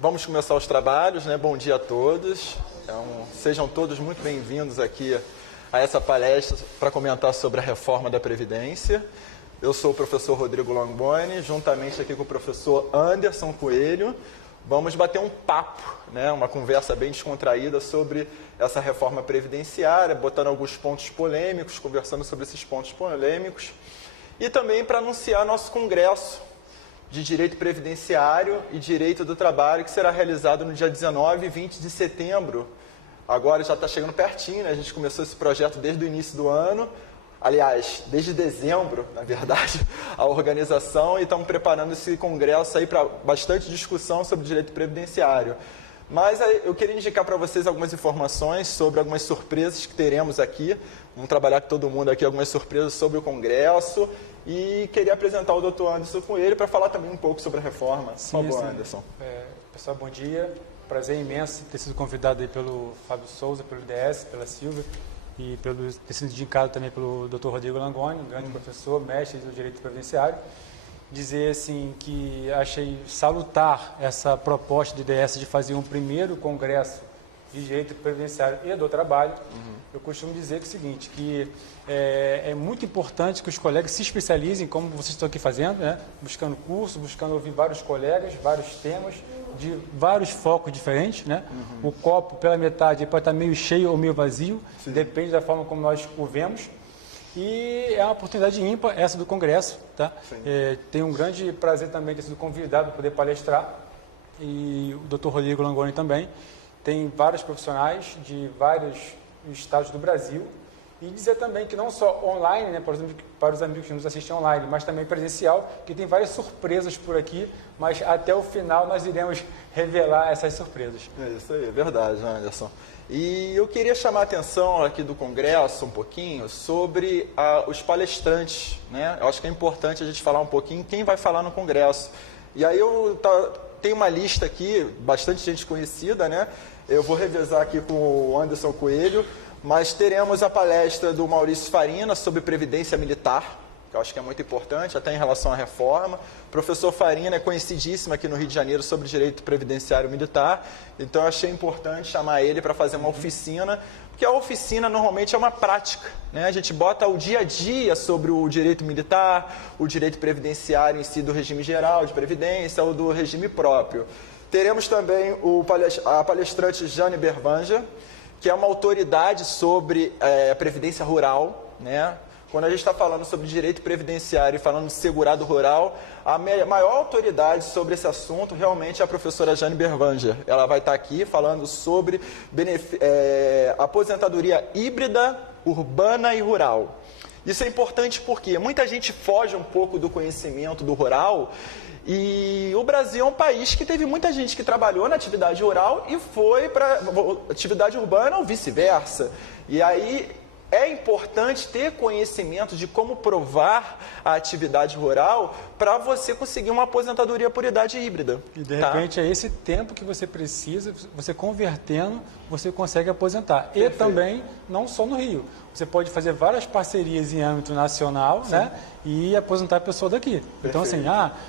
Vamos começar os trabalhos, né? Bom dia a todos. Sejam todos muito bem-vindos aqui a essa palestra para comentar sobre a reforma da Previdência. Eu sou o professor Rodrigo Langoni, juntamente aqui com o professor Anderson Coelho. Vamos bater um papo, né? Uma conversa bem descontraída sobre essa reforma previdenciária, botando alguns pontos polêmicos, conversando sobre esses pontos polêmicos. E também para anunciar nosso congresso de Direito Previdenciário e Direito do Trabalho, que será realizado no dia 19 e 20 de setembro. Agora já está chegando pertinho, né? A gente começou esse projeto desde o início do ano, aliás, desde dezembro, na verdade, a organização, e estamos preparando esse congresso aí para bastante discussão sobre direito previdenciário. Mas eu queria indicar para vocês algumas informações sobre algumas surpresas que teremos aqui. Vamos trabalhar com todo mundo aqui algumas surpresas sobre o congresso. E queria apresentar o Dr. Anderson Coelho para falar também um pouco sobre a reforma. Por favor, Anderson. Pessoal, bom dia. Prazer imenso ter sido convidado aí pelo Fábio Souza, pelo IDS, pela Silvia e ter sido indicado também pelo Dr. Rodrigo Langoni, um grande professor, mestre do Direito Previdenciário. Dizer assim que achei salutar essa proposta do IDS de fazer um primeiro congresso de Direito Previdenciário e do Trabalho. Eu costumo dizer que é o seguinte, que é muito importante que os colegas se especializem, como vocês estão aqui fazendo, né? Buscando curso, buscando ouvir vários colegas, vários temas, de vários focos diferentes, né? O copo, pela metade, pode estar meio cheio ou meio vazio, depende da forma como nós o vemos. E é uma oportunidade ímpar essa do Congresso, tá? Tenho um grande prazer também de ter sido convidado para poder palestrar, e o Dr. Rodrigo Langoni também. Tem vários profissionais de vários estados do Brasil. E dizer também que não só online, né, para os amigos que nos assistem online, mas também presencial, que tem várias surpresas por aqui, mas até o final nós iremos revelar essas surpresas. É isso aí, é verdade, Anderson. E eu queria chamar a atenção aqui do Congresso um pouquinho sobre os palestrantes, né? Eu acho que é importante a gente falar um pouquinho quem vai falar no Congresso. E aí tem uma lista aqui, bastante gente conhecida, né? Eu vou revezar aqui com o Anderson Coelho, mas teremos a palestra do Maurício Farina sobre Previdência Militar, que eu acho que é muito importante, até em relação à reforma. O professor Farina é conhecidíssimo aqui no Rio de Janeiro sobre direito previdenciário militar, então eu achei importante chamar ele para fazer uma oficina, porque a oficina normalmente é uma prática, né? A gente bota o dia a dia sobre o direito militar, o direito previdenciário em si do regime geral de previdência ou do regime próprio. Teremos também a palestrante Jane Bervanja, que é uma autoridade sobre a previdência rural, né? Quando a gente está falando sobre direito previdenciário e falando de segurado rural, a maior autoridade sobre esse assunto realmente é a professora Jane Bervanja. Ela vai estar aqui falando sobre aposentadoria híbrida, urbana e rural. Isso é importante porque muita gente foge um pouco do conhecimento do rural, e o Brasil é um país que teve muita gente que trabalhou na atividade rural e foi para atividade urbana ou vice-versa. E aí é importante ter conhecimento de como provar a atividade rural para você conseguir uma aposentadoria por idade híbrida. E de repente é esse tempo que você precisa, você convertendo, você consegue aposentar. Perfeito. E também, não só no Rio, você pode fazer várias parcerias em âmbito nacional, né, e aposentar a pessoa daqui. Perfeito. Então assim,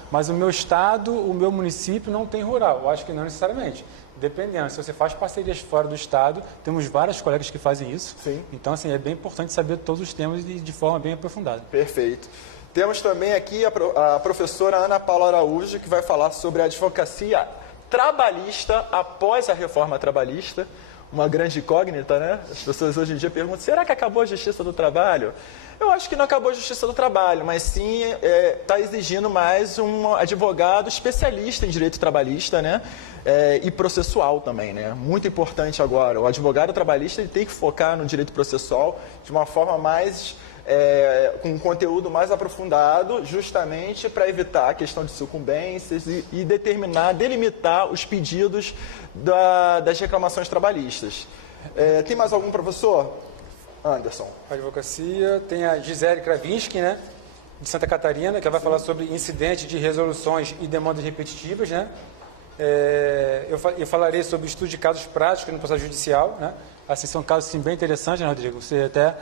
mas o meu estado, o meu município não tem rural. Eu acho que não necessariamente. Dependendo, se você faz parcerias fora do estado, temos vários colegas que fazem isso. Sim. Então, assim, é bem importante saber todos os temas de forma bem aprofundada. Perfeito. Temos também aqui a professora Ana Paula Araújo, que vai falar sobre a advocacia trabalhista após a reforma trabalhista. Uma grande incógnita, né? As pessoas hoje em dia perguntam, será que acabou a justiça do trabalho? Eu acho que não acabou a justiça do trabalho, mas sim está exigindo mais um advogado especialista em direito trabalhista, né? E processual também, né? Muito importante agora. O advogado trabalhista ele tem que focar no direito processual de uma forma mais com um conteúdo mais aprofundado, justamente para evitar a questão de sucumbências e delimitar os pedidos das reclamações trabalhistas. Tem mais algum professor? Anderson. A advocacia tem a Gisele Kravinski, né, de Santa Catarina, que vai falar sobre incidentes de resoluções e demandas repetitivas, né? Eu falarei sobre estudo de casos práticos no processo judicial, né? Assim, são casos assim, bem interessantes, né, Rodrigo? Você até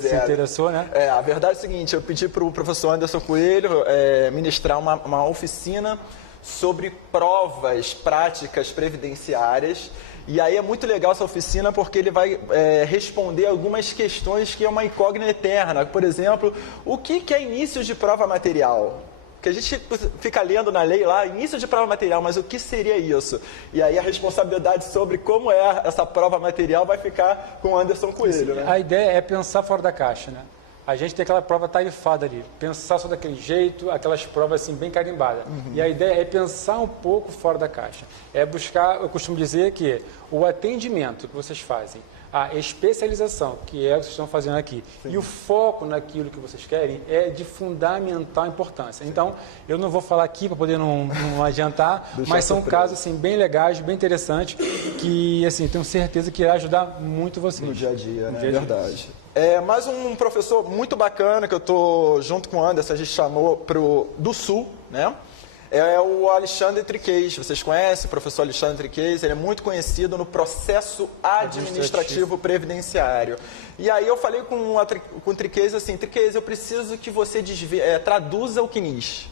se interessou, né? A verdade é o seguinte, eu pedi para o professor Anderson Coelho ministrar uma oficina sobre provas práticas previdenciárias. E aí é muito legal essa oficina porque ele vai responder algumas questões que é uma incógnita eterna. Por exemplo, o que é início de prova material? Porque a gente fica lendo na lei lá, início de prova material, mas o que seria isso? E aí a responsabilidade sobre como é essa prova material vai ficar com o Anderson Coelho, né? A ideia é pensar fora da caixa, né? A gente tem aquela prova tarifada ali, pensar só daquele jeito, aquelas provas assim bem carimbadas. E a ideia é pensar um pouco fora da caixa. É buscar, eu costumo dizer que o atendimento que vocês fazem, a especialização, que é o que vocês estão fazendo aqui, e o foco naquilo que vocês querem é de fundamental importância. Então, eu não vou falar aqui para poder não adiantar, mas são casos assim, bem legais, bem interessantes, que assim, tenho certeza que irá ajudar muito vocês. No dia a dia, né? É verdade. Mais um professor muito bacana que eu estou junto com o Anderson, a gente chamou do Sul, né? É o Alexandre Triquez. Vocês conhecem o professor Alexandre Triquez? Ele é muito conhecido no processo administrativo previdenciário. E aí eu falei com o Triquez assim, Triquez, eu preciso que você traduza o CNIS.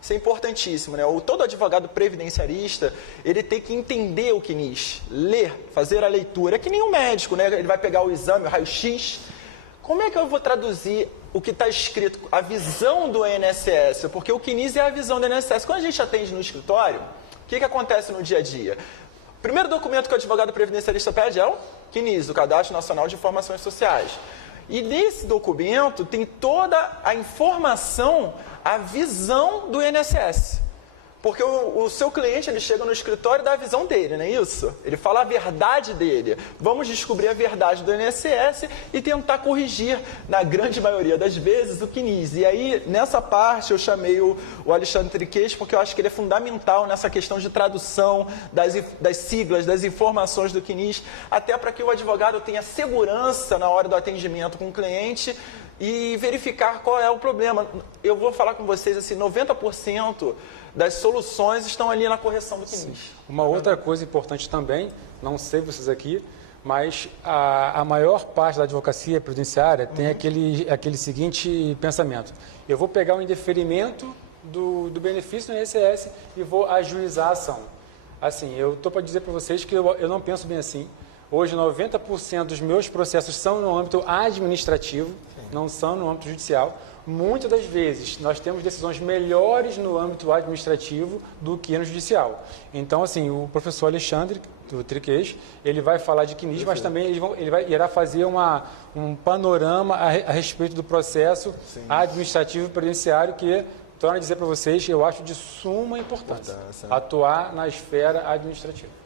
Isso é importantíssimo, né? Todo advogado previdenciarista, ele tem que entender o CNIS, ler, fazer a leitura. É que nem um médico, né? Ele vai pegar o exame, o raio-x. Como é que eu vou traduzir o que está escrito, a visão do INSS? Porque o CNIS é a visão do INSS. Quando a gente atende no escritório, o que acontece no dia a dia? O primeiro documento que o advogado previdenciarista pede é o CNIS, o Cadastro Nacional de Informações Sociais. E nesse documento tem toda a informação, a visão do INSS. Porque o seu cliente, ele chega no escritório e dá a visão dele, não é isso? Ele fala a verdade dele. Vamos descobrir a verdade do INSS e tentar corrigir, na grande maioria das vezes, o CNIS. E aí, nessa parte, eu chamei o Alexandre Triquez, porque eu acho que ele é fundamental nessa questão de tradução das siglas, das informações do CNIS, até para que o advogado tenha segurança na hora do atendimento com o cliente e verificar qual é o problema. Eu vou falar com vocês, assim, 90% das soluções estão ali na correção do CNIS. Uma outra coisa importante também, não sei vocês aqui, mas a maior parte da advocacia previdenciária tem aquele seguinte pensamento. Eu vou pegar o indeferimento do benefício no INSS e vou ajuizar a ação. Assim, eu estou para dizer para vocês que eu não penso bem assim. Hoje, 90% dos meus processos são no âmbito administrativo, não são no âmbito judicial. Muitas das vezes, nós temos decisões melhores no âmbito administrativo do que no judicial. Então, assim, o professor Alexandre, do Triquez, ele vai falar de CNIS, mas também irá fazer um panorama a respeito do processo administrativo previdenciário que, torno a dizer para vocês, eu acho de suma importância atuar na esfera administrativa.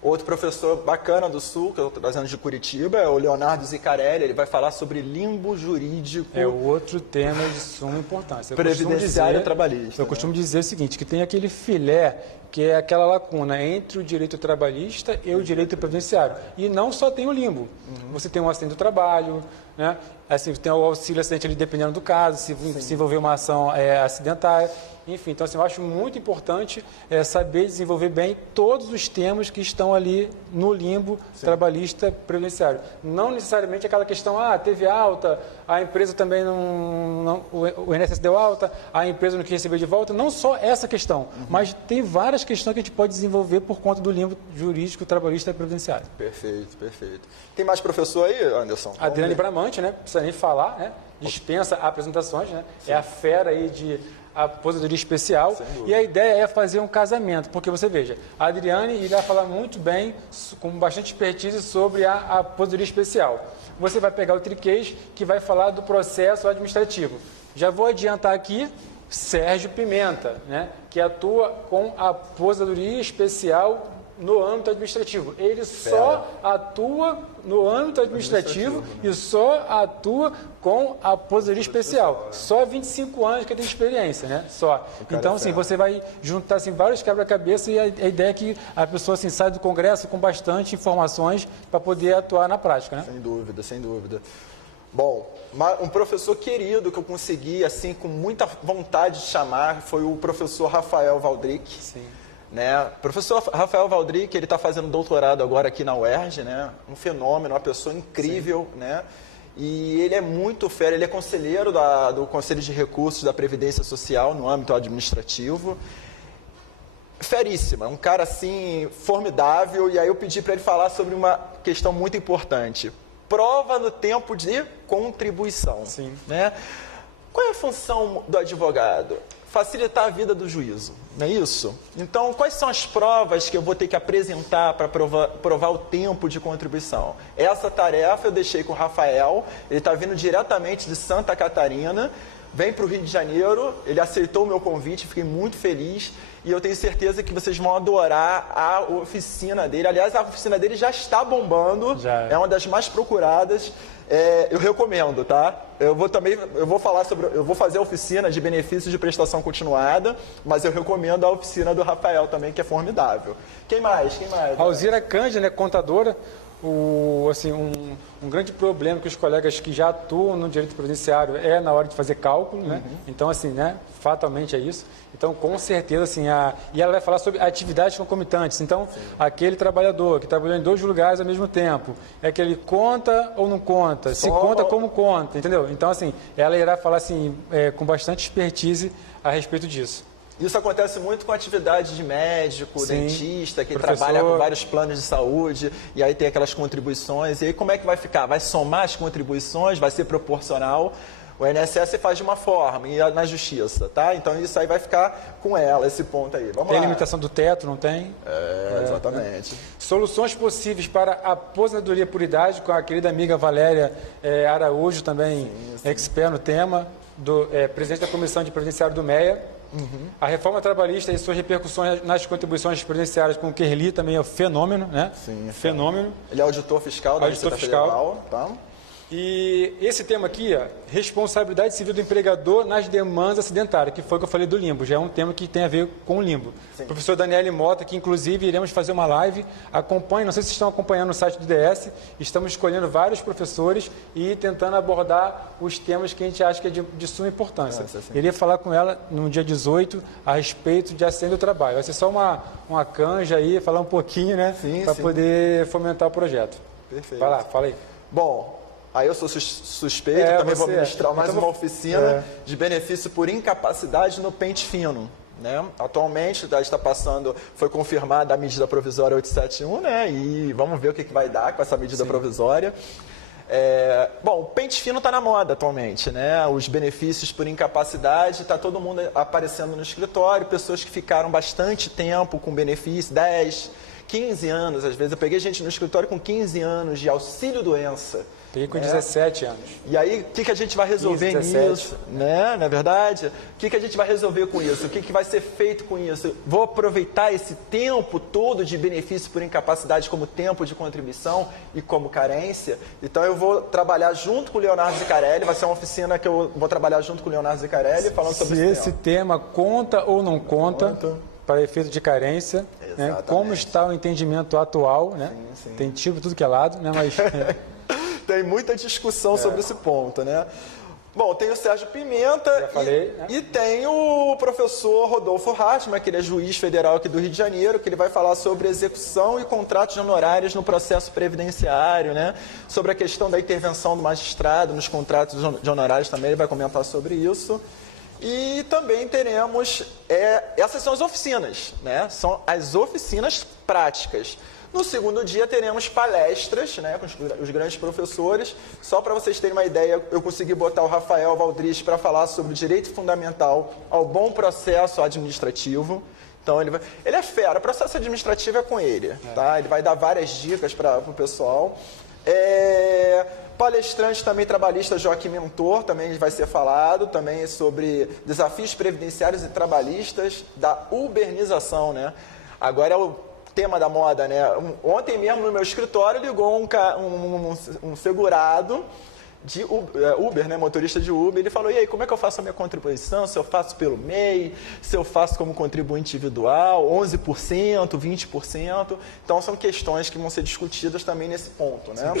Outro professor bacana do Sul, que eu estou trazendo de Curitiba, é o Leonardo Zicarelli. Ele vai falar sobre limbo jurídico. É outro tema de suma importância. Previdenciário trabalhista. Eu costumo dizer o seguinte, que tem aquele filé, que é aquela lacuna entre o direito trabalhista e o direito previdenciário. E não só tem o limbo. Você tem o acidente do trabalho, né? Assim, tem o auxílio acidente ali dependendo do caso, se envolver uma ação acidentária. Enfim, então assim, eu acho muito importante saber desenvolver bem todos os temas que estão ali no limbo trabalhista previdenciário. Não necessariamente aquela questão, teve alta, a empresa também o INSS deu alta, a empresa não quis receber de volta. Não só essa questão, mas tem várias questões que a gente pode desenvolver por conta do limbo jurídico trabalhista previdenciário. Perfeito, perfeito. Tem mais professor aí, Anderson? Adriane Bramante, né? Não precisa nem falar, né? Dispensa apresentações, né? É a fera aí de aposentadoria especial, e a ideia é fazer um casamento, porque você veja, a Adriane irá falar muito bem, com bastante expertise sobre a aposentadoria especial. Você vai pegar o Triquez, que vai falar do processo administrativo. Já vou adiantar aqui, Sérgio Pimenta, né, que atua com a aposentadoria especial no âmbito administrativo. Ele só atua no âmbito administrativo e só atua com a aposentadoria especial. Só 25 anos que ele tem experiência, né? Só. Então, assim, você vai juntar assim, vários quebra-cabeça e a ideia é que a pessoa assim, sai do Congresso com bastante informações para poder atuar na prática, né? Sem dúvida, sem dúvida. Bom, um professor querido que eu consegui, assim, com muita vontade de chamar, foi o professor Rafael Valdric. Sim. Né? O professor Rafael Valdric, ele está fazendo doutorado agora aqui na UERJ, né? Um fenômeno, uma pessoa incrível, né? E ele é muito fera, ele é conselheiro do Conselho de Recursos da Previdência Social no âmbito administrativo. feríssima, um cara assim formidável, e aí eu pedi para ele falar sobre uma questão muito importante. Prova no tempo de contribuição. Sim. Né? Qual é a função do advogado? Facilitar a vida do juízo, não é isso? Então, quais são as provas que eu vou ter que apresentar para provar o tempo de contribuição? Essa tarefa eu deixei com o Rafael, ele está vindo diretamente de Santa Catarina, vem para o Rio de Janeiro, ele aceitou o meu convite, fiquei muito feliz e eu tenho certeza que vocês vão adorar a oficina dele. Aliás, a oficina dele já está bombando, é uma das mais procuradas. Eu recomendo, tá? Eu vou fazer a oficina de benefícios de prestação continuada, mas eu recomendo a oficina do Rafael também, que é formidável. Quem mais? A Alzira Cândia, né, contadora. Um grande problema que os colegas que já atuam no direito previdenciário é na hora de fazer cálculo, né? Então, assim, né, fatalmente é isso. Então, com certeza, assim, e ela vai falar sobre atividades concomitantes. Então, aquele trabalhador que trabalhou em 2 lugares ao mesmo tempo, é que ele conta ou não conta? Se conta, como conta, entendeu? Então, assim, ela irá falar, assim, com bastante expertise a respeito disso. Isso acontece muito com atividade de médico, Sim, dentista, que professor. trabalha com vários planos de saúde, e aí tem aquelas contribuições. E aí como é que vai ficar? Vai somar as contribuições? Vai ser proporcional? O INSS faz de uma forma, e na justiça, tá? Então isso aí vai ficar com ela, esse ponto aí. Vamos tem lá. limitação do teto, não tem? Exatamente. Soluções possíveis para aposentadoria por idade, com a querida amiga Valéria Araújo, também expert no tema, presidente da Comissão de Previdenciário do MEA. A reforma trabalhista e suas repercussões nas contribuições previdenciárias com o Kerli também é um fenômeno, né? Sim, fenômeno. Ele é auditor fiscal da Receita Federal, tá? E esse tema aqui, responsabilidade civil do empregador nas demandas acidentárias, que foi o que eu falei do limbo, já é um tema que tem a ver com o limbo. Sim. Professor Daniele Mota, que inclusive iremos fazer uma live, acompanhe, não sei se estão acompanhando no site do DS, estamos escolhendo vários professores e tentando abordar os temas que a gente acha que é de suma importância. Iria falar com ela no dia 18 a respeito de acidente do trabalho. Vai ser só uma canja aí, falar um pouquinho, né, para poder fomentar o projeto. Perfeito. Vai lá, fala aí. Bom, aí eu sou suspeito, também vou ministrar mais uma oficina de benefício por incapacidade no pente fino. Né? Atualmente está passando, foi confirmada a medida provisória 871, né? E vamos ver o que vai dar com essa medida provisória. Bom, o pente fino está na moda atualmente, né? Os benefícios por incapacidade, está todo mundo aparecendo no escritório, pessoas que ficaram bastante tempo com benefício, 10, 15 anos, às vezes. Eu peguei gente no escritório com 15 anos de auxílio-doença. Peguei com 17 anos. E aí, o que a gente vai resolver 15, 17. nisso? Né? Não é verdade? O que a gente vai resolver com isso? O que vai ser feito com isso? Vou aproveitar esse tempo todo de benefício por incapacidade como tempo de contribuição e como carência? Então, eu vou trabalhar junto com o Leonardo Zicarelli, vai ser uma oficina que eu vou trabalhar junto com o Leonardo Zicarelli falando sobre esse tema conta ou não conta. Para efeito de carência, né? Como está o entendimento atual, né? Sim. Tem tipo tudo que é lado, né? Mas tem muita discussão sobre esse ponto, né? Bom, tem o Sérgio Pimenta e tem o professor Rodolfo Hartmann, que ele é juiz federal aqui do Rio de Janeiro, que ele vai falar sobre execução e contratos de honorários no processo previdenciário, né? Sobre a questão da intervenção do magistrado nos contratos de honorários também, ele vai comentar sobre isso. E também teremos, essas são as oficinas, né? São as oficinas práticas. No segundo dia teremos palestras, né, com os grandes professores. Só para vocês terem uma ideia, eu consegui botar o Rafael Valdris para falar sobre o direito fundamental ao bom processo administrativo. Então ele é fera, o processo administrativo é com ele, tá? Ele vai dar várias dicas para o pessoal. Palestrante também trabalhista Joaquim Mentor, também vai ser falado, também sobre desafios previdenciários e trabalhistas da urbanização, né? Agora é o tema da moda, né? Ontem mesmo no meu escritório ligou um segurado de Uber, né, motorista de Uber, ele falou, e aí, como é que eu faço a minha contribuição? Se eu faço pelo MEI, se eu faço como contribuinte individual, 11%, 20%. Então, são questões que vão ser discutidas também nesse ponto, né?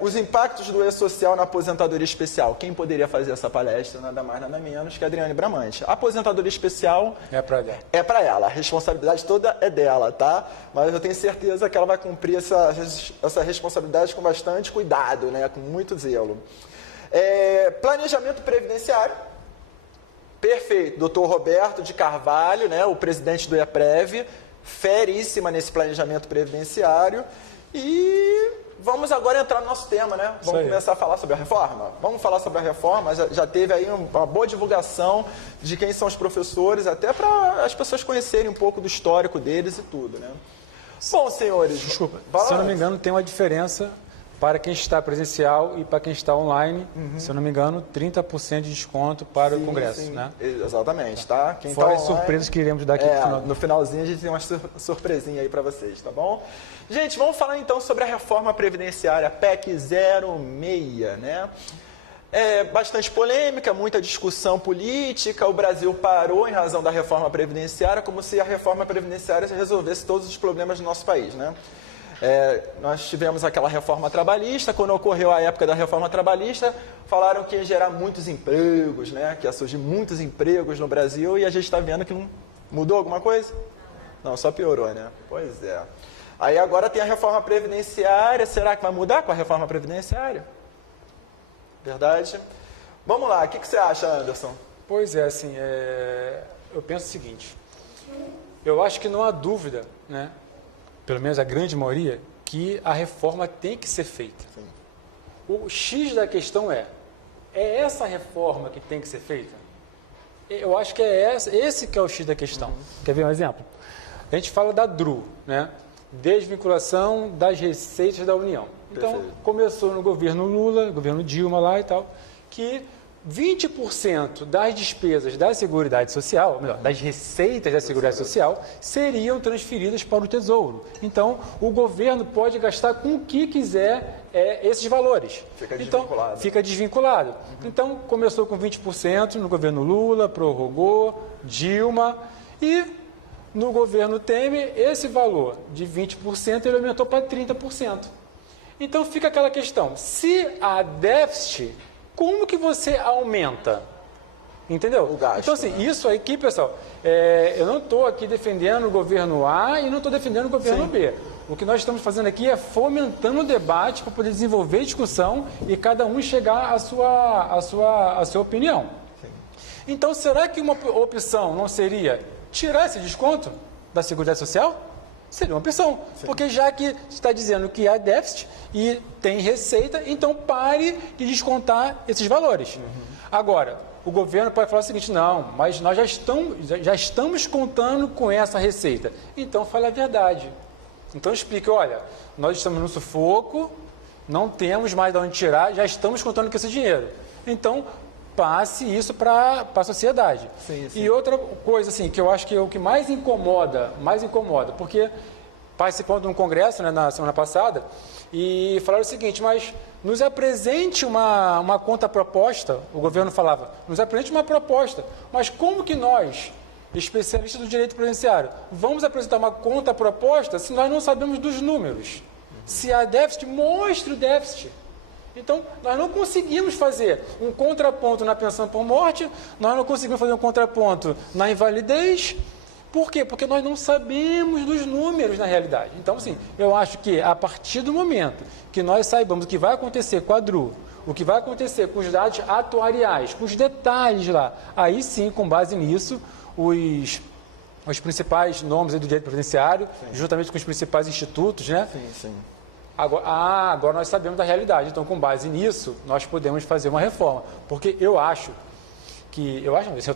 Os impactos do E-Social na aposentadoria especial. Quem poderia fazer essa palestra? Nada mais, nada menos que a Adriane Bramante. A aposentadoria especial é para ela. A responsabilidade toda é dela, tá? Mas eu tenho certeza que ela vai cumprir essa responsabilidade com bastante cuidado, né? Com muito zelo. Planejamento previdenciário. Perfeito. Doutor Roberto de Carvalho, né, o presidente do IAPREV, feríssima nesse planejamento previdenciário. E vamos agora entrar no nosso tema, né? Vamos começar a falar sobre a reforma? Vamos falar sobre a reforma. Já teve aí uma boa divulgação de quem são os professores, até para as pessoas conhecerem um pouco do histórico deles e tudo, né? Bom, senhores... Desculpa, se eu não me engano, tem uma diferença para quem está presencial e para quem está online. Se eu não me engano, 30% de desconto para o Congresso, né? Exatamente, tá? Quem Fora tá as online, surpresas que iremos dar aqui no final. No finalzinho a gente tem uma surpresinha aí para vocês, tá bom? Gente, vamos falar então sobre a reforma previdenciária, PEC 06, né? É bastante polêmica, muita discussão política. O Brasil parou em razão da reforma previdenciária, como se a reforma previdenciária resolvesse todos os problemas do nosso país, né? Nós tivemos aquela reforma trabalhista. Quando ocorreu a época da reforma trabalhista, falaram que ia gerar muitos empregos, né? Que ia surgir muitos empregos no Brasil, e a gente está vendo que não mudou alguma coisa? Não, só piorou, né? Pois é. Aí agora tem a reforma previdenciária. Será que vai mudar com a reforma previdenciária? Verdade? Vamos lá, o que você acha, Anderson? Pois é, assim, eu penso o seguinte, eu acho que não há dúvida, né, pelo menos a grande maioria, que a reforma tem que ser feita. Sim. O X da questão é essa reforma que tem que ser feita? Eu acho que esse que é o X da questão. Quer ver um exemplo? A gente fala da DRU, né? Desvinculação das receitas da União. Então, Perfeito. começou no governo Lula, governo Dilma lá e tal, que 20% das despesas da Seguridade Social, ou melhor, das receitas da Seguridade Social, seriam transferidas para o Tesouro. Então, o governo pode gastar com o que quiser esses valores. Fica desvinculado. Então, fica desvinculado. Então, começou com 20% no governo Lula, prorrogou, Dilma, e no governo Temer, esse valor de 20% ele aumentou para 30%. Então, fica aquela questão, se há déficit, como que você aumenta? Entendeu? O gasto, então, assim, né? Isso aqui, pessoal, eu não estou aqui defendendo o governo A e não estou defendendo o governo B. O que nós estamos fazendo aqui é fomentando o debate para poder desenvolver discussão e cada um chegar à sua opinião. Sim. Então, será que uma opção não seria tirar esse desconto da Seguridade Social? Seria uma opção, porque já que está dizendo que há déficit e tem receita, então pare de descontar esses valores. Agora, o governo pode falar o seguinte, não, mas nós já estamos contando com essa receita. Então, fale a verdade. Então, explique, olha, nós estamos no sufoco, não temos mais de onde tirar, já estamos contando com esse dinheiro. Então, passe isso para a sociedade. Sim. E outra coisa, assim, que eu acho que é o que mais incomoda, porque participando de um congresso, né, na semana passada, e falaram o seguinte, mas nos apresente uma contraproposta, o governo falava, nos apresente uma proposta, mas como que nós, especialistas do direito previdenciário, vamos apresentar uma contraproposta se nós não sabemos dos números? Se há déficit, mostre o déficit. Então, nós não conseguimos fazer um contraponto na pensão por morte, nós não conseguimos fazer um contraponto na invalidez. Por quê? Porque nós não sabemos dos números na realidade. Então, assim, eu acho que a partir do momento que nós saibamos o que vai acontecer com a DRU, o que vai acontecer com os dados atuariais, com os detalhes lá, aí sim, com base nisso, os principais nomes do direito previdenciário, juntamente com os principais institutos, né? Sim. Agora nós sabemos da realidade. Então, com base nisso, nós podemos fazer uma reforma. Porque eu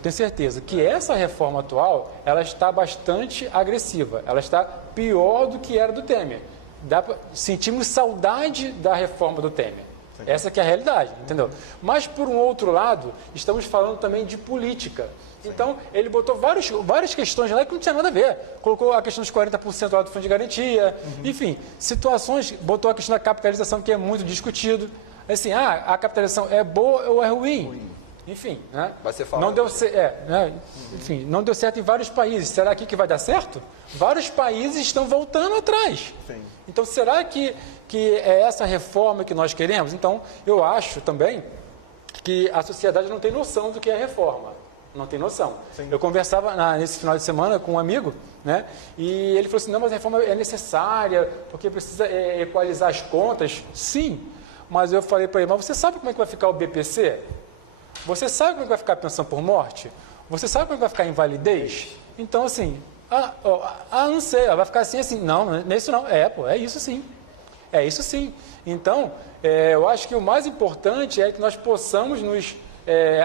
tenho certeza que essa reforma atual, ela está bastante agressiva. Ela está pior do que era do Temer. Sentimos saudade da reforma do Temer. Essa que é a realidade, entendeu? Mas, por um outro lado, estamos falando também de política. Então, ele botou várias questões lá que não tinha nada a ver. Colocou a questão dos 40% lá do fundo de garantia, enfim, situações, botou a questão da capitalização, que é muito discutido. Assim, a capitalização é boa ou é ruim? Enfim, né? Vai ser falado. Não deu enfim, não deu certo em vários países. Será aqui que vai dar certo? Vários países estão voltando atrás. Sim. Então, será que é essa reforma que nós queremos? Então, eu acho também que a sociedade não tem noção do que é reforma. Não tem noção. Sim. Eu conversava nesse final de semana com um amigo, né? E ele falou assim, não, mas a reforma é necessária, porque precisa equalizar as contas. Sim, mas eu falei para ele, mas você sabe como é que vai ficar o BPC? Você sabe como é que vai ficar a pensão por morte? Você sabe quando vai ficar invalidez? Então, assim, não sei, vai ficar assim, não, não é isso não. É isso sim. É isso sim. Então, eu acho que o mais importante é que nós possamos nos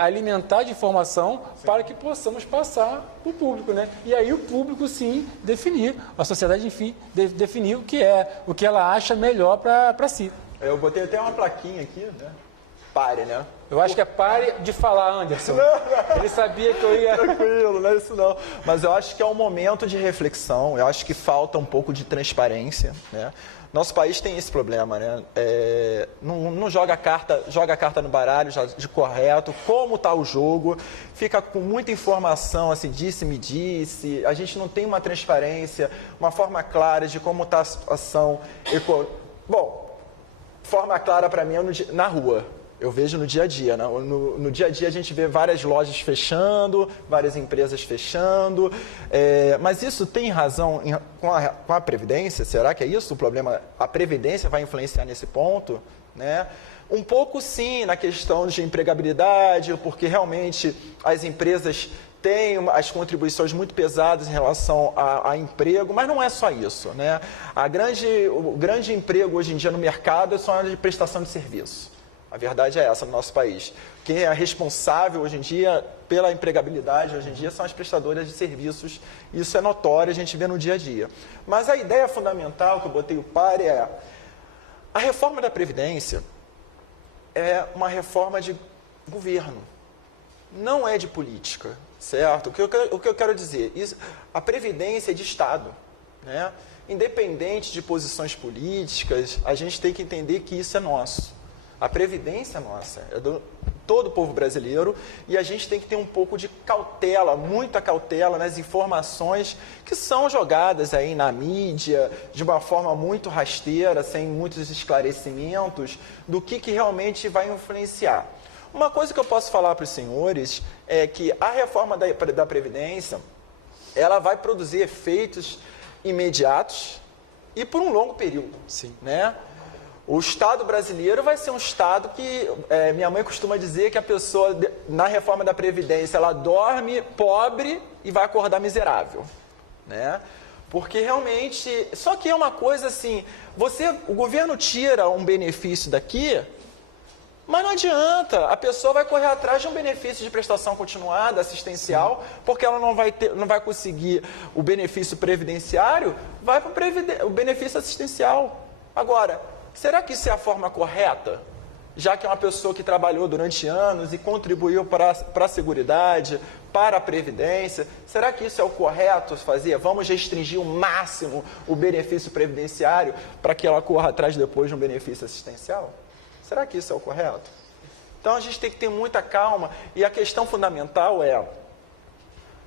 alimentar de informação para que possamos passar para o público, né? E aí o público, sim, definir, a sociedade, enfim, definir o que ela acha melhor para si. Eu botei até uma plaquinha aqui, né? Pare, né? Eu acho que é pare de falar, Anderson. Ele sabia que eu ia... Tranquilo, não é isso não. Mas eu acho que é um momento de reflexão, eu acho que falta um pouco de transparência, né? Nosso país tem esse problema, né? Não joga a carta no baralho de correto, como está o jogo, fica com muita informação, assim, disse-me disse, a gente não tem uma transparência, uma forma clara de como está a situação. Bom, forma clara para mim é na rua. Eu vejo no dia a dia, né? No dia a dia a gente vê várias lojas fechando, várias empresas fechando, mas isso tem razão com a Previdência? Será que é isso o problema? A Previdência vai influenciar nesse ponto, né? Um pouco sim, na questão de empregabilidade, porque realmente as empresas têm as contribuições muito pesadas em relação a emprego, mas não é só isso, né? O grande emprego hoje em dia no mercado é só de prestação de serviço. A verdade é essa no nosso país. Quem é responsável hoje em dia pela empregabilidade, hoje em dia, são as prestadoras de serviços. Isso é notório, a gente vê no dia a dia. Mas a ideia fundamental que eu botei o pare é a reforma da Previdência é uma reforma de governo, não é de política, certo? O que eu quero dizer? A Previdência é de Estado, né? Independente de posições políticas, a gente tem que entender que isso é nosso. A Previdência é nossa, é do todo o povo brasileiro, e a gente tem que ter um pouco de cautela, muita cautela nas informações que são jogadas aí na mídia, de uma forma muito rasteira, sem muitos esclarecimentos do que realmente vai influenciar. Uma coisa que eu posso falar para os senhores é que a reforma da Previdência, ela vai produzir efeitos imediatos e por um longo período, sim, né? O Estado brasileiro vai ser um Estado que, minha mãe costuma dizer que a pessoa, na reforma da Previdência, ela dorme pobre e vai acordar miserável, né? Porque realmente, só que é uma coisa assim, o governo tira um benefício daqui, mas não adianta, a pessoa vai correr atrás de um benefício de prestação continuada, assistencial, porque ela não vai conseguir o benefício previdenciário, vai para o benefício assistencial. Agora, será que isso é a forma correta? Já que é uma pessoa que trabalhou durante anos e contribuiu para a Seguridade, para a Previdência, será que isso é o correto fazer? Vamos restringir o máximo o benefício previdenciário para que ela corra atrás depois de um benefício assistencial? Será que isso é o correto? Então a gente tem que ter muita calma e a questão fundamental é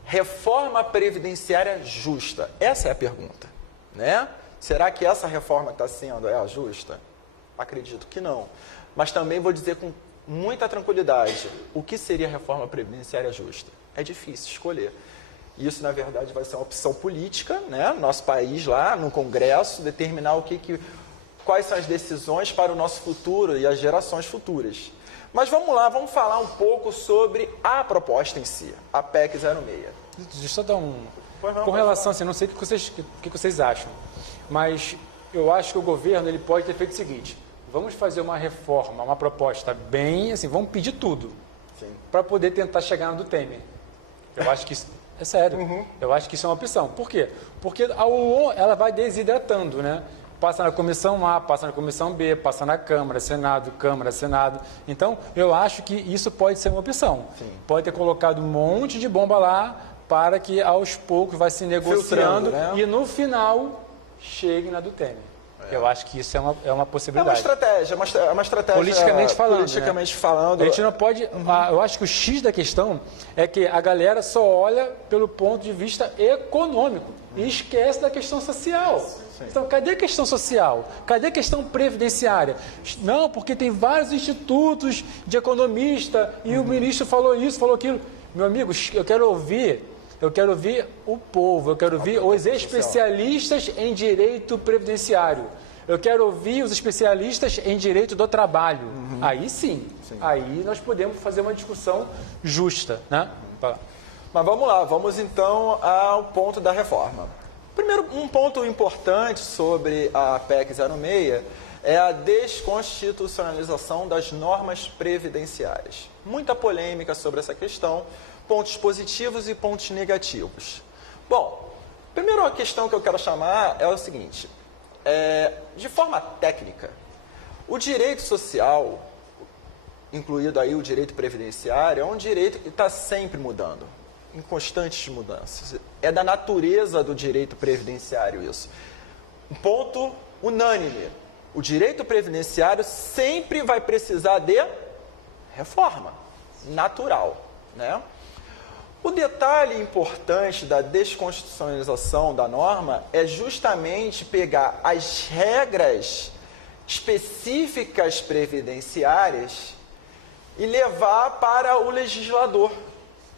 reforma previdenciária justa. Essa é a pergunta, né? Será que essa reforma que está sendo é a justa? Acredito que não. Mas também vou dizer com muita tranquilidade, o que seria a reforma previdenciária justa? É difícil escolher. Isso, na verdade, vai ser uma opção política, né? Nosso país lá, no Congresso, determinar quais são as decisões para o nosso futuro e as gerações futuras. Mas vamos lá, vamos falar um pouco sobre a proposta em si, a PEC 06. Deixa eu só dar com relação, assim, não sei o que vocês acham. Mas eu acho que o governo ele pode ter feito o seguinte: vamos fazer uma reforma, uma proposta bem, assim, vamos pedir tudo para poder tentar chegar no do Temer. Eu acho que isso é sério. Eu acho que isso é uma opção. Por quê? Porque ela vai desidratando, né? Passa na comissão A, passa na comissão B, passa na Câmara, Senado. Então, eu acho que isso pode ser uma opção. Sim. Pode ter colocado um monte de bomba lá para que aos poucos vai se negociando, né? E no final chegue na do Temer. Eu acho que isso é uma possibilidade. É uma estratégia politicamente falando. A gente não pode... Eu acho que o X da questão é que a galera só olha pelo ponto de vista econômico e esquece da questão social. Sim. Então, cadê a questão social? Cadê a questão previdenciária? Não, porque tem vários institutos de economista e o ministro falou isso, falou aquilo. Meu amigo, eu quero ouvir o povo, eu quero ouvir os especialistas em direito previdenciário. Eu quero ouvir os especialistas em direito do trabalho. Aí sim, aí nós podemos fazer uma discussão justa, né? Mas vamos lá, vamos então ao ponto da reforma. Primeiro, um ponto importante sobre a PEC 06 é a desconstitucionalização das normas previdenciárias. Muita polêmica sobre essa questão, pontos positivos e pontos negativos. Bom, primeiro a questão que eu quero chamar é o seguinte, de forma técnica, o direito social, incluído aí o direito previdenciário, é um direito que está sempre mudando, em constantes mudanças. É da natureza do direito previdenciário isso. Um ponto unânime, o direito previdenciário sempre vai precisar de reforma, natural, né? O detalhe importante da desconstitucionalização da norma é justamente pegar as regras específicas previdenciárias e levar para o legislador,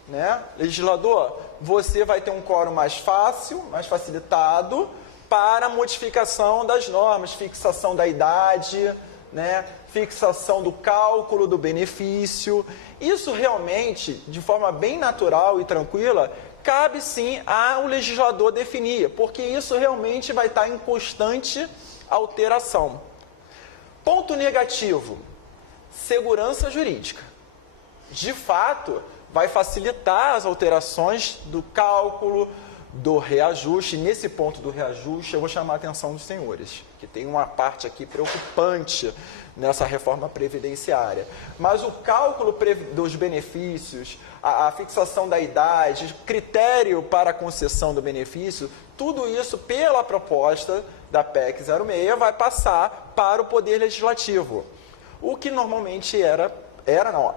né? Legislador, você vai ter um quórum mais fácil, mais facilitado para a modificação das normas, fixação da idade, né? Fixação do cálculo do benefício. Isso realmente, de forma bem natural e tranquila, cabe sim ao legislador definir, porque isso realmente vai estar em constante alteração. Ponto negativo, segurança jurídica. De fato, vai facilitar as alterações do cálculo, do reajuste. Nesse ponto do reajuste, eu vou chamar a atenção dos senhores, que tem uma parte aqui preocupante nessa reforma previdenciária. Mas o cálculo dos benefícios, a fixação da idade, critério para a concessão do benefício, tudo isso, pela proposta da PEC 06, vai passar para o Poder Legislativo. O que normalmente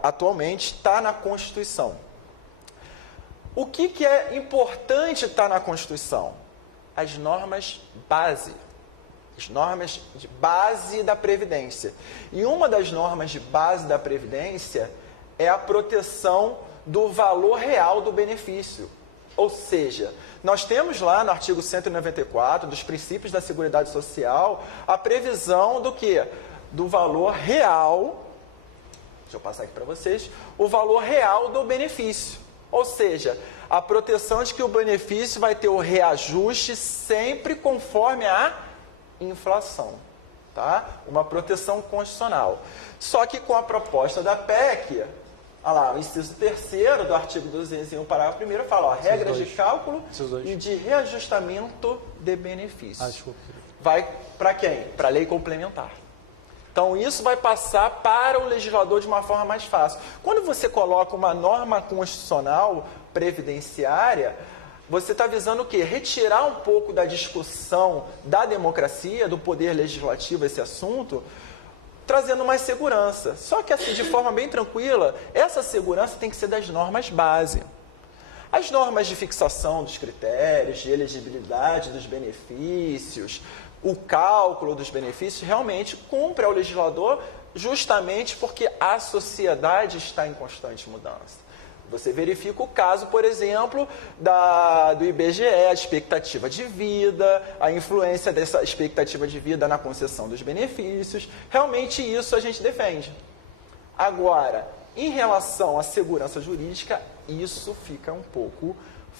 atualmente está na Constituição. O que é importante estar na Constituição? As normas base. As normas de base da Previdência. E uma das normas de base da Previdência é a proteção do valor real do benefício. Ou seja, nós temos lá no artigo 194 dos princípios da Seguridade Social a previsão do quê? Do valor real, deixa eu passar aqui para vocês, o valor real do benefício. Ou seja, a proteção de que o benefício vai ter o reajuste sempre conforme a inflação, tá? Uma proteção constitucional. Só que com a proposta da PEC, olha lá, o inciso 3º do artigo 201, parágrafo 1º, fala, ó, regras de cálculo e de reajustamento de benefícios. Vai para quem? Para a lei complementar. Então, isso vai passar para o legislador de uma forma mais fácil. Quando você coloca uma norma constitucional previdenciária, você está visando o quê? Retirar um pouco da discussão da democracia, do poder legislativo, esse assunto, trazendo mais segurança. Só que, assim, de forma bem tranquila, essa segurança tem que ser das normas base. As normas de fixação dos critérios, de elegibilidade dos benefícios, o cálculo dos benefícios, realmente cumpre ao legislador justamente porque a sociedade está em constante mudança. Você verifica o caso, por exemplo, do IBGE, a expectativa de vida, a influência dessa expectativa de vida na concessão dos benefícios. Realmente isso a gente defende. Agora, em relação à segurança jurídica, isso fica um pouco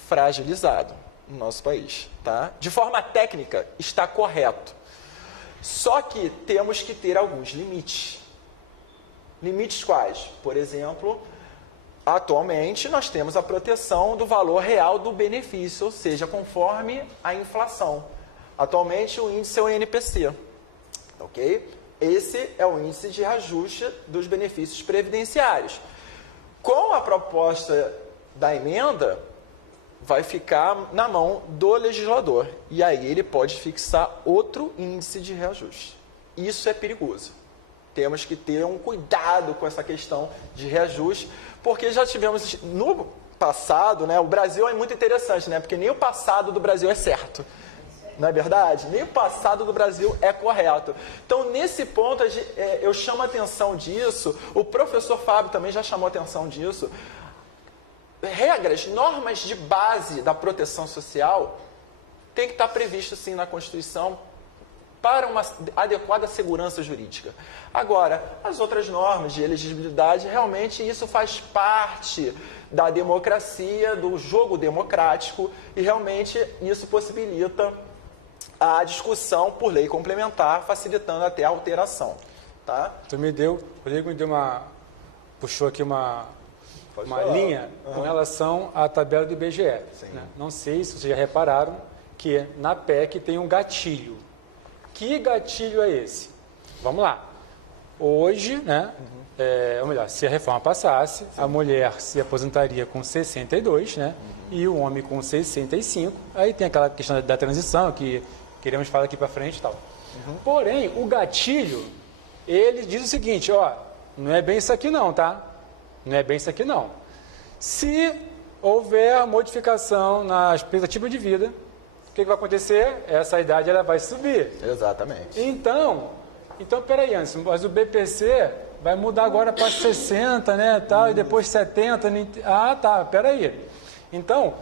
fragilizado no nosso país, tá? De forma técnica, está correto. Só que temos que ter alguns limites. Limites quais? Por exemplo, atualmente nós temos a proteção do valor real do benefício, ou seja, conforme a inflação. Atualmente o índice é o INPC, ok? Esse é o índice de reajuste dos benefícios previdenciários. Com a proposta da emenda, vai ficar na mão do legislador. E aí ele pode fixar outro índice de reajuste. Isso é perigoso. Temos que ter um cuidado com essa questão de reajuste, porque já tivemos no passado, né? O Brasil é muito interessante, né? Porque nem o passado do Brasil é certo. Não é verdade? Nem o passado do Brasil é correto. Então, nesse ponto, eu chamo a atenção disso, o professor Fábio também já chamou a atenção disso. Regras, normas de base da proteção social tem que estar previsto sim na Constituição para uma adequada segurança jurídica. Agora, as outras normas de elegibilidade, realmente isso faz parte da democracia, do jogo democrático, e realmente isso possibilita a discussão por lei complementar, facilitando até a alteração. Tá? Então o Rodrigo me deu puxou aqui uma linha com relação à tabela do IBGE. Né? Não sei se vocês já repararam que na PEC tem um gatilho. Que gatilho é esse? Vamos lá. Hoje, né, ou melhor, se a reforma passasse, a mulher se aposentaria com 62, né, e o homem com 65. Aí tem aquela questão da transição que queremos falar aqui para frente e tal. Porém, o gatilho, ele diz o seguinte, ó, não é bem isso aqui não, tá? Não é bem isso aqui não. Se houver modificação na expectativa de vida, o que vai acontecer? Essa idade ela vai subir. Exatamente. Então peraí, Anderson, mas o BPC vai mudar agora para 60, né, tal, e depois 70. Ah, tá, peraí. Então,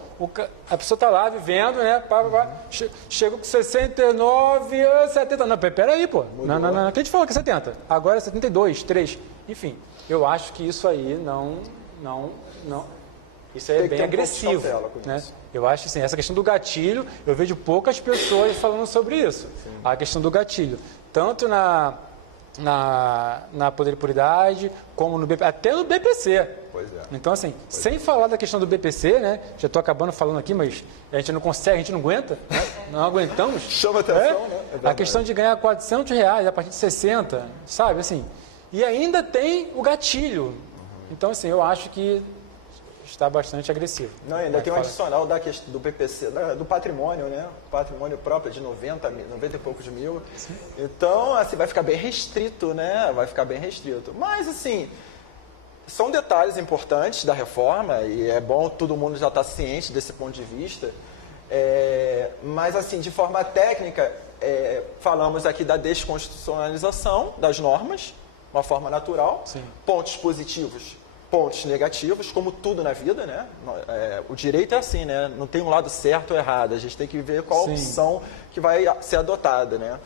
a pessoa está lá vivendo, né, chegou com 69, 70. Não, peraí, pô. Não. Quem te falou que é 70? Agora é 72, 3. Enfim, eu acho que isso aí não. Isso aí é bem agressivo. Né? Eu acho assim, essa questão do gatilho, eu vejo poucas pessoas falando sobre isso. Sim. A questão do gatilho. Tanto na Poder e Puridade, como no BPC, até no BPC. Pois é. Então, assim, sem falar da questão do BPC, né? Já estou acabando falando aqui, mas a gente não consegue, a gente não aguenta, né? Não aguentamos. Chama atenção, né? A questão de ganhar R$400 a partir de 60, sabe? Assim, e ainda tem o gatilho. Então, assim, eu acho que está bastante agressivo. Não, ainda tem um adicional da questão do PPC, do patrimônio, né? Patrimônio próprio de 90 e poucos mil. Sim. Então, assim, vai ficar bem restrito, né? Vai ficar bem restrito. Mas, assim, são detalhes importantes da reforma e é bom todo mundo já estar ciente desse ponto de vista. Mas, assim, de forma técnica, falamos aqui da desconstitucionalização das normas, uma forma natural. Sim. Pontos positivos, pontos negativos, como tudo na vida, né? O direito é assim, né? Não tem um lado certo ou errado. A gente tem que ver qual opção que vai ser adotada, né?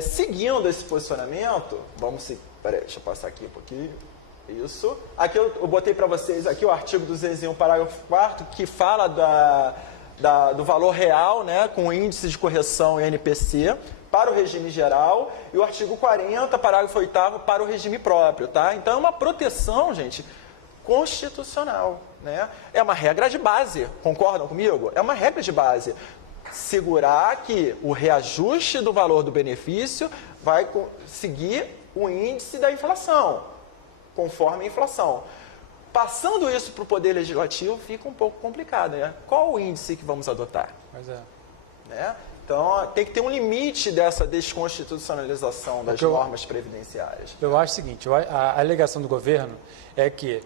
Seguindo esse posicionamento, peraí, deixa eu passar aqui um pouquinho. Isso. Aqui eu botei para vocês aqui o artigo 201, parágrafo 4º, que fala do valor real, né? Com índice de correção INPC, para o regime geral, e o artigo 40, parágrafo 8º, para o regime próprio, tá? Então, é uma proteção, gente, constitucional, né? É uma regra de base, concordam comigo? É uma regra de base. Segurar que o reajuste do valor do benefício vai seguir o índice da inflação, conforme a inflação. Passando isso para o Poder Legislativo, fica um pouco complicado, né? Qual o índice que vamos adotar? Pois é. Né? Então, tem que ter um limite dessa desconstitucionalização das normas previdenciárias. Eu acho o seguinte, a alegação do governo é que,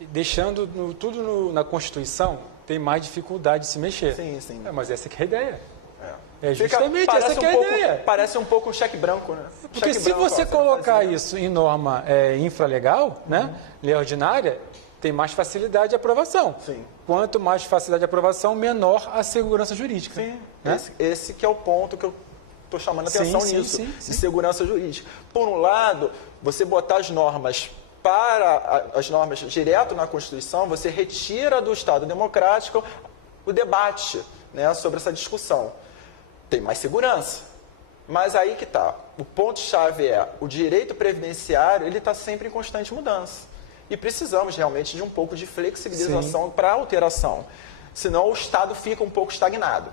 deixando tudo na Constituição, tem mais dificuldade de se mexer. Sim, sim. Mas essa que é a ideia. Justamente essa que é a ideia. Parece um pouco um cheque branco, né? Porque se você colocar isso em norma infralegal, né, lei ordinária, tem mais facilidade de aprovação. Sim. Quanto mais facilidade de aprovação, menor a segurança jurídica. Sim, né? Esse que é o ponto que eu estou chamando a atenção nisso, de segurança jurídica. Por um lado, você botar as normas direto na Constituição, você retira do Estado democrático o debate, né, sobre essa discussão. Tem mais segurança. Mas aí que está. O ponto-chave o direito previdenciário, ele está sempre em constante mudança. E precisamos realmente de um pouco de flexibilização para alteração. Senão o Estado fica um pouco estagnado.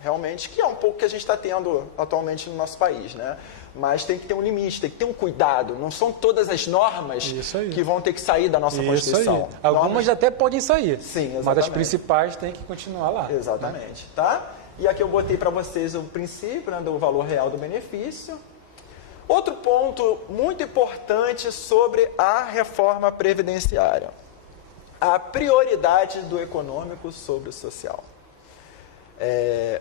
Realmente, que é um pouco que a gente está tendo atualmente no nosso país, né? Mas tem que ter um limite, tem que ter um cuidado. Não são todas as normas que vão ter que sair da nossa Constituição. Algumas até podem sair. Sim, exatamente. Mas as principais têm que continuar lá. Exatamente. Né? Tá? E aqui eu botei para vocês o princípio, né, do valor real do benefício. Outro ponto muito importante sobre a reforma previdenciária. A prioridade do econômico sobre o social.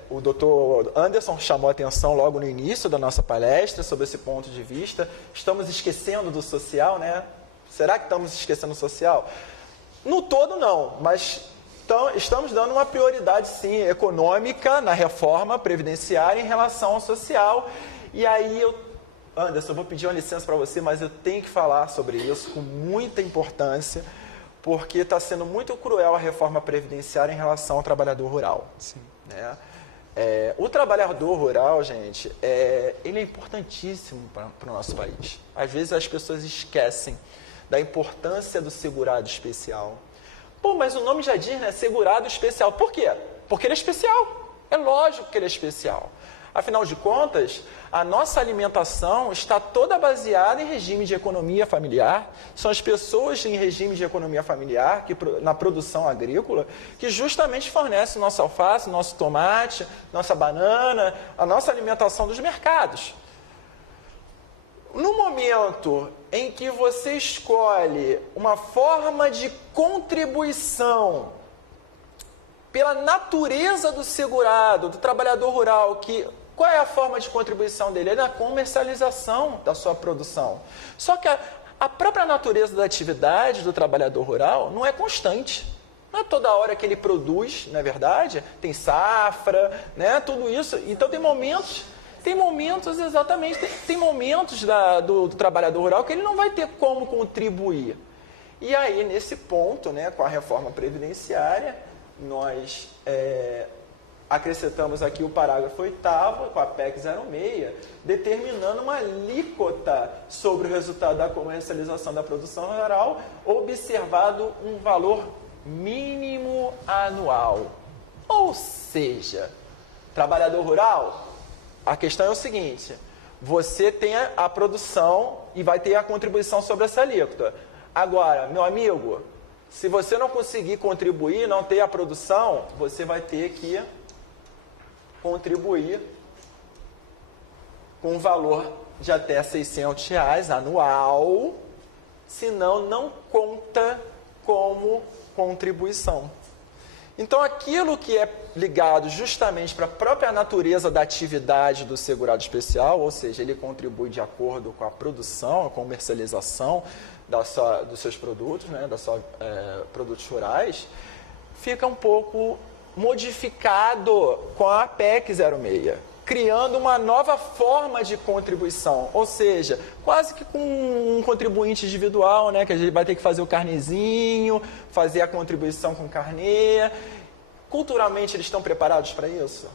O doutor Anderson chamou a atenção logo no início da nossa palestra sobre esse ponto de vista. Estamos esquecendo do social, né? Será que estamos esquecendo do social? No todo, não, mas estamos dando uma prioridade, sim, econômica na reforma previdenciária em relação ao social. E aí Anderson, eu vou pedir uma licença para você, mas eu tenho que falar sobre isso com muita importância, porque está sendo muito cruel a reforma previdenciária em relação ao trabalhador rural. Sim. Né? O trabalhador rural, gente, ele é importantíssimo para o nosso país. Às vezes as pessoas esquecem da importância do segurado especial. Pô, mas o nome já diz, né? Segurado especial. Por quê? Porque ele é especial. É lógico que ele é especial. Afinal de contas, a nossa alimentação está toda baseada em regime de economia familiar. São as pessoas em regime de economia familiar, na produção agrícola, que justamente fornecem nosso alface, nosso tomate, nossa banana, a nossa alimentação dos mercados. No momento em que você escolhe uma forma de contribuição pela natureza do segurado, do trabalhador rural, qual é a forma de contribuição dele? É na comercialização da sua produção. Só que a própria natureza da atividade do trabalhador rural não é constante. Não é toda hora que ele produz, não é verdade? Tem safra, né? Tudo isso. Então tem momentos exatamente, tem momentos do trabalhador rural que ele não vai ter como contribuir. E aí, nesse ponto, né, com a reforma previdenciária, nós acrescentamos aqui o parágrafo 8º, com a PEC 06, determinando uma alíquota sobre o resultado da comercialização da produção rural, observado um valor mínimo anual. Ou seja, trabalhador rural, a questão é o seguinte: você tem a produção e vai ter a contribuição sobre essa alíquota. Agora, meu amigo, se você não conseguir contribuir, não ter a produção, você vai ter que contribuir com um valor de até R$600 anual, senão não conta como contribuição. Então, aquilo que é ligado justamente para a própria natureza da atividade do segurado especial, ou seja, ele contribui de acordo com a produção, a comercialização dos seus produtos, né, produtos rurais, fica um pouco modificado com a PEC 06, criando uma nova forma de contribuição, ou seja, quase que com um contribuinte individual, né, que a gente vai ter que fazer o carnezinho, fazer a contribuição com carnê. Culturalmente eles estão preparados para isso?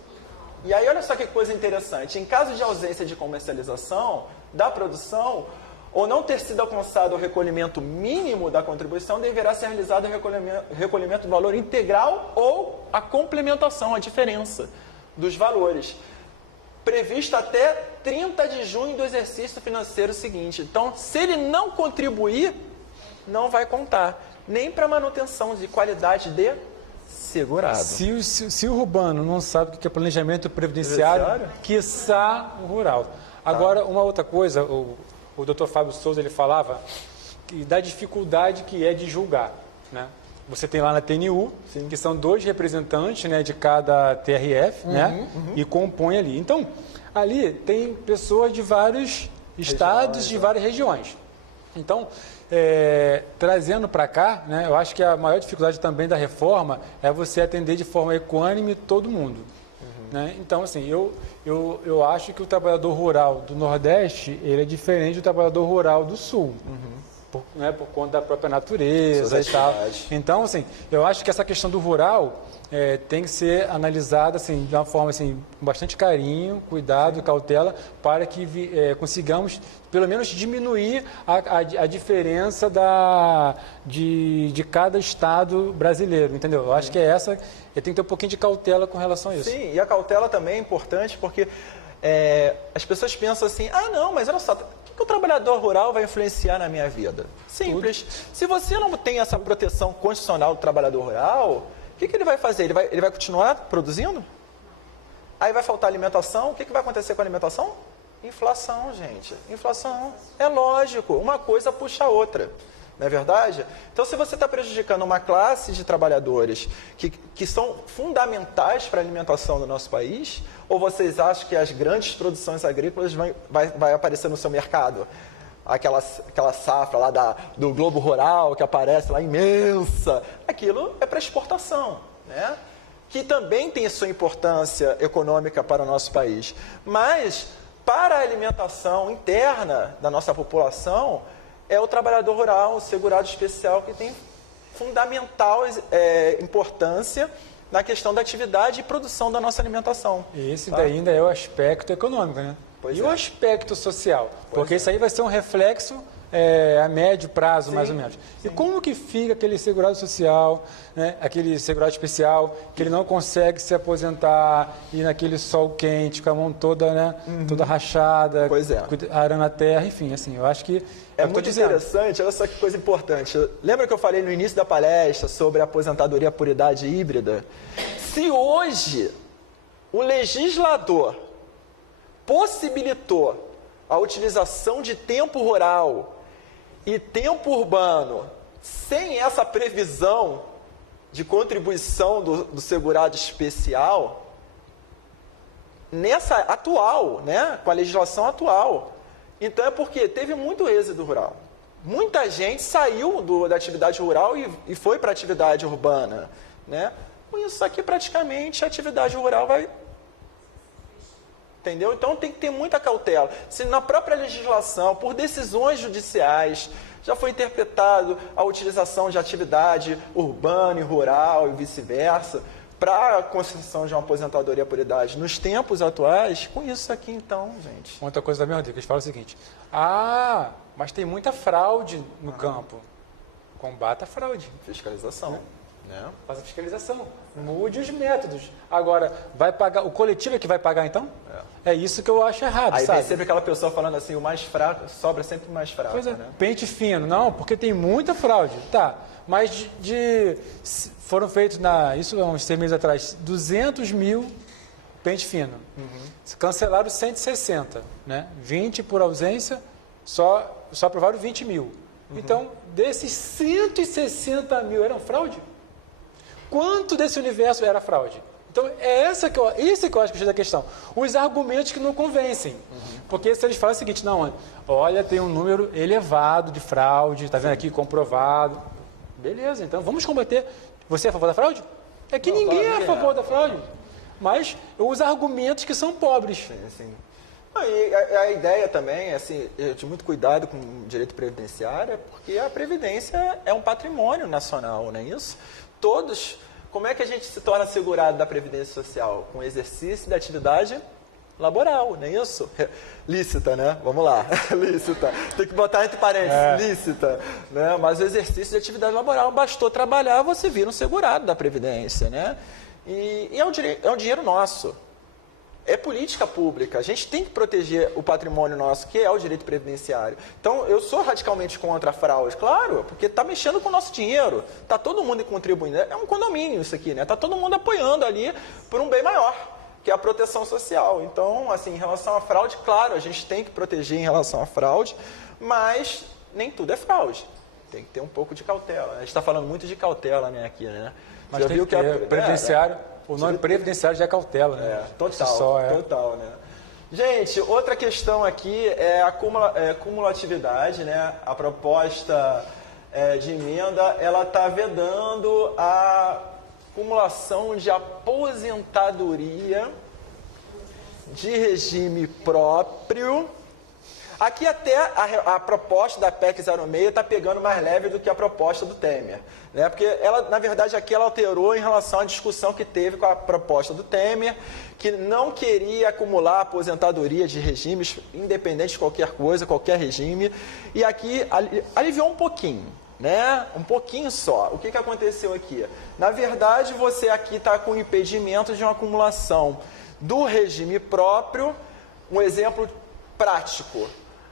E aí olha só que coisa interessante, em caso de ausência de comercialização da produção, ou não ter sido alcançado o recolhimento mínimo da contribuição, deverá ser realizado o recolhimento do valor integral ou a complementação, a diferença dos valores, previsto até 30 de junho do exercício financeiro seguinte. Então, se ele não contribuir, não vai contar, nem para manutenção de qualidade de segurado. Se o urbano não sabe o que é planejamento previdenciário, quiçá o rural. Agora, uma outra coisa, o Dr. Fábio Souza, ele falava da dificuldade que é de julgar, né? Você tem lá na TNU, sim, que são 2 representantes, né, de cada TRF, né, e compõe ali. Então, ali tem pessoas de vários estados, de várias regiões. Então, trazendo para cá, né, eu acho que a maior dificuldade também da reforma é você atender de forma equânime todo mundo. Né? Então, assim, eu acho que o trabalhador rural do Nordeste, ele é diferente do trabalhador rural do Sul, por conta da própria natureza e tal. Então, assim, eu acho que essa questão do rural tem que ser analisada assim, de uma forma assim, com bastante carinho, cuidado, cautela, para que consigamos, pelo menos, diminuir a diferença de cada estado brasileiro, entendeu? Eu acho que tem que ter um pouquinho de cautela com relação a isso. Sim, e a cautela também é importante porque as pessoas pensam assim, não, mas olha só, o que o trabalhador rural vai influenciar na minha vida? Simples. Tudo. Se você não tem essa proteção constitucional do trabalhador rural, o que ele vai fazer? Ele vai continuar produzindo? Aí vai faltar alimentação. O que vai acontecer com a alimentação? Inflação, gente. Inflação. É lógico. Uma coisa puxa a outra. Não é verdade? Então, se você está prejudicando uma classe de trabalhadores que são fundamentais para a alimentação do nosso país, ou vocês acham que as grandes produções agrícolas vai aparecer no seu mercado? Aquela safra lá do Globo Rural que aparece lá imensa, aquilo é para exportação, né? Que também tem sua importância econômica para o nosso país. Mas para a alimentação interna da nossa população, é o trabalhador rural, o segurado especial, que tem fundamental importância na questão da atividade e produção da nossa alimentação. E esse daí ainda é o aspecto econômico, né? Pois e é. o aspecto social? Pois Porque isso aí vai ser um reflexo a médio prazo, mais ou menos. E como que fica aquele segurado social, né? Aquele segurado especial, que ele não consegue se aposentar, ir naquele sol quente, com a mão toda, né? Toda rachada, Pois é. arando a terra, enfim, assim, eu acho que... É muito interessante, olha só que coisa importante. Lembra que eu falei no início da palestra sobre a aposentadoria por idade híbrida? Se hoje o legislador possibilitou a utilização de tempo rural e tempo urbano sem essa previsão de contribuição do segurado especial, nessa atual, né, com a legislação atual, então é porque teve muito êxodo rural. Muita gente saiu da atividade rural e foi para a atividade urbana, né? Com isso aqui, praticamente, a atividade rural vai... Entendeu? Então tem que ter muita cautela. Se na própria legislação, por decisões judiciais, já foi interpretado a utilização de atividade urbana e rural e vice-versa, para a concessão de uma aposentadoria por idade nos tempos atuais, com isso aqui então, gente. Outra coisa da minha dica, eles falam o seguinte: mas tem muita fraude no campo. Combata a fraude. Fiscalização. Né? Faça a fiscalização. Mude os métodos. Agora, vai pagar. O coletivo é que vai pagar, então? É isso que eu acho errado, Aí sabe? tem sempre aquela pessoa falando assim, o mais fraco, sobra sempre o mais fraco. Pois é, né? pente fino. Não, porque tem muita fraude. Tá, mas foram feitos, isso há uns 6 meses atrás, 200 mil pente fino. Cancelaram 160, né? 20 por ausência, só aprovaram 20 mil. Então, desses 160 mil eram fraude? Quanto desse universo era fraude? Então, isso que eu acho que é da questão. Os argumentos que não convencem. Porque se eles falam o seguinte, não, olha, tem um número elevado de fraude, está vendo aqui, comprovado. Beleza, então vamos combater. Você é a favor da fraude? É que ninguém é a favor da fraude. Mas os argumentos que são pobres. Sim. E a ideia também, assim, eu tive muito cuidado com o direito previdenciário, porque a previdência é um patrimônio nacional, não é isso? Todos, como é que a gente se torna segurado da previdência social? Com o exercício da atividade laboral, não é isso? Lícita, né? Vamos lá, lícita. Tem que botar entre parênteses, lícita. Né? Mas o exercício de atividade laboral, bastou trabalhar, você vira um segurado da previdência, né? E é um dinheiro nosso. É política pública. A gente tem que proteger o patrimônio nosso, que é o direito previdenciário. Então, eu sou radicalmente contra a fraude, claro, porque está mexendo com o nosso dinheiro. Está todo mundo contribuindo. É um condomínio isso aqui, né? Está todo mundo apoiando ali por um bem maior, que é a proteção social. Então, assim, em relação à fraude, claro, a gente tem que proteger em relação à fraude, mas nem tudo é fraude. Tem que ter um pouco de cautela. A gente está falando muito de cautela, né, aqui, né? Mas já viu que previdenciário... O nome previdenciário já é cautela, né? Total, né? Gente, outra questão aqui é a cumulatividade, né? A proposta de emenda, ela está vedando a acumulação de aposentadoria de regime próprio. Aqui até a proposta da PEC 06 está pegando mais leve do que a proposta do Temer. Né? Porque, na verdade, aqui ela alterou em relação à discussão que teve com a proposta do Temer, que não queria acumular aposentadoria de regimes, independente de qualquer coisa, qualquer regime. E aqui aliviou um pouquinho, né? Um pouquinho só. O que aconteceu aqui? Na verdade, você aqui está com impedimento de uma acumulação do regime próprio. Um exemplo prático.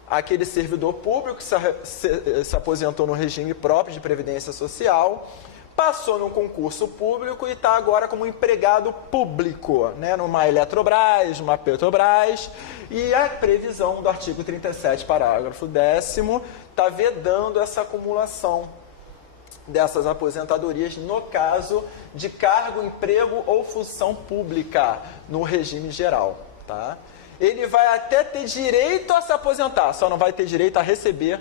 Aquele servidor público que se aposentou no regime próprio de previdência social, passou num concurso público e está agora como empregado público, né, numa Eletrobras, numa Petrobras, e a previsão do artigo 37, parágrafo 10º, está vedando essa acumulação dessas aposentadorias no caso de cargo, emprego ou função pública no regime geral, tá? Ele vai até ter direito a se aposentar, só não vai ter direito a receber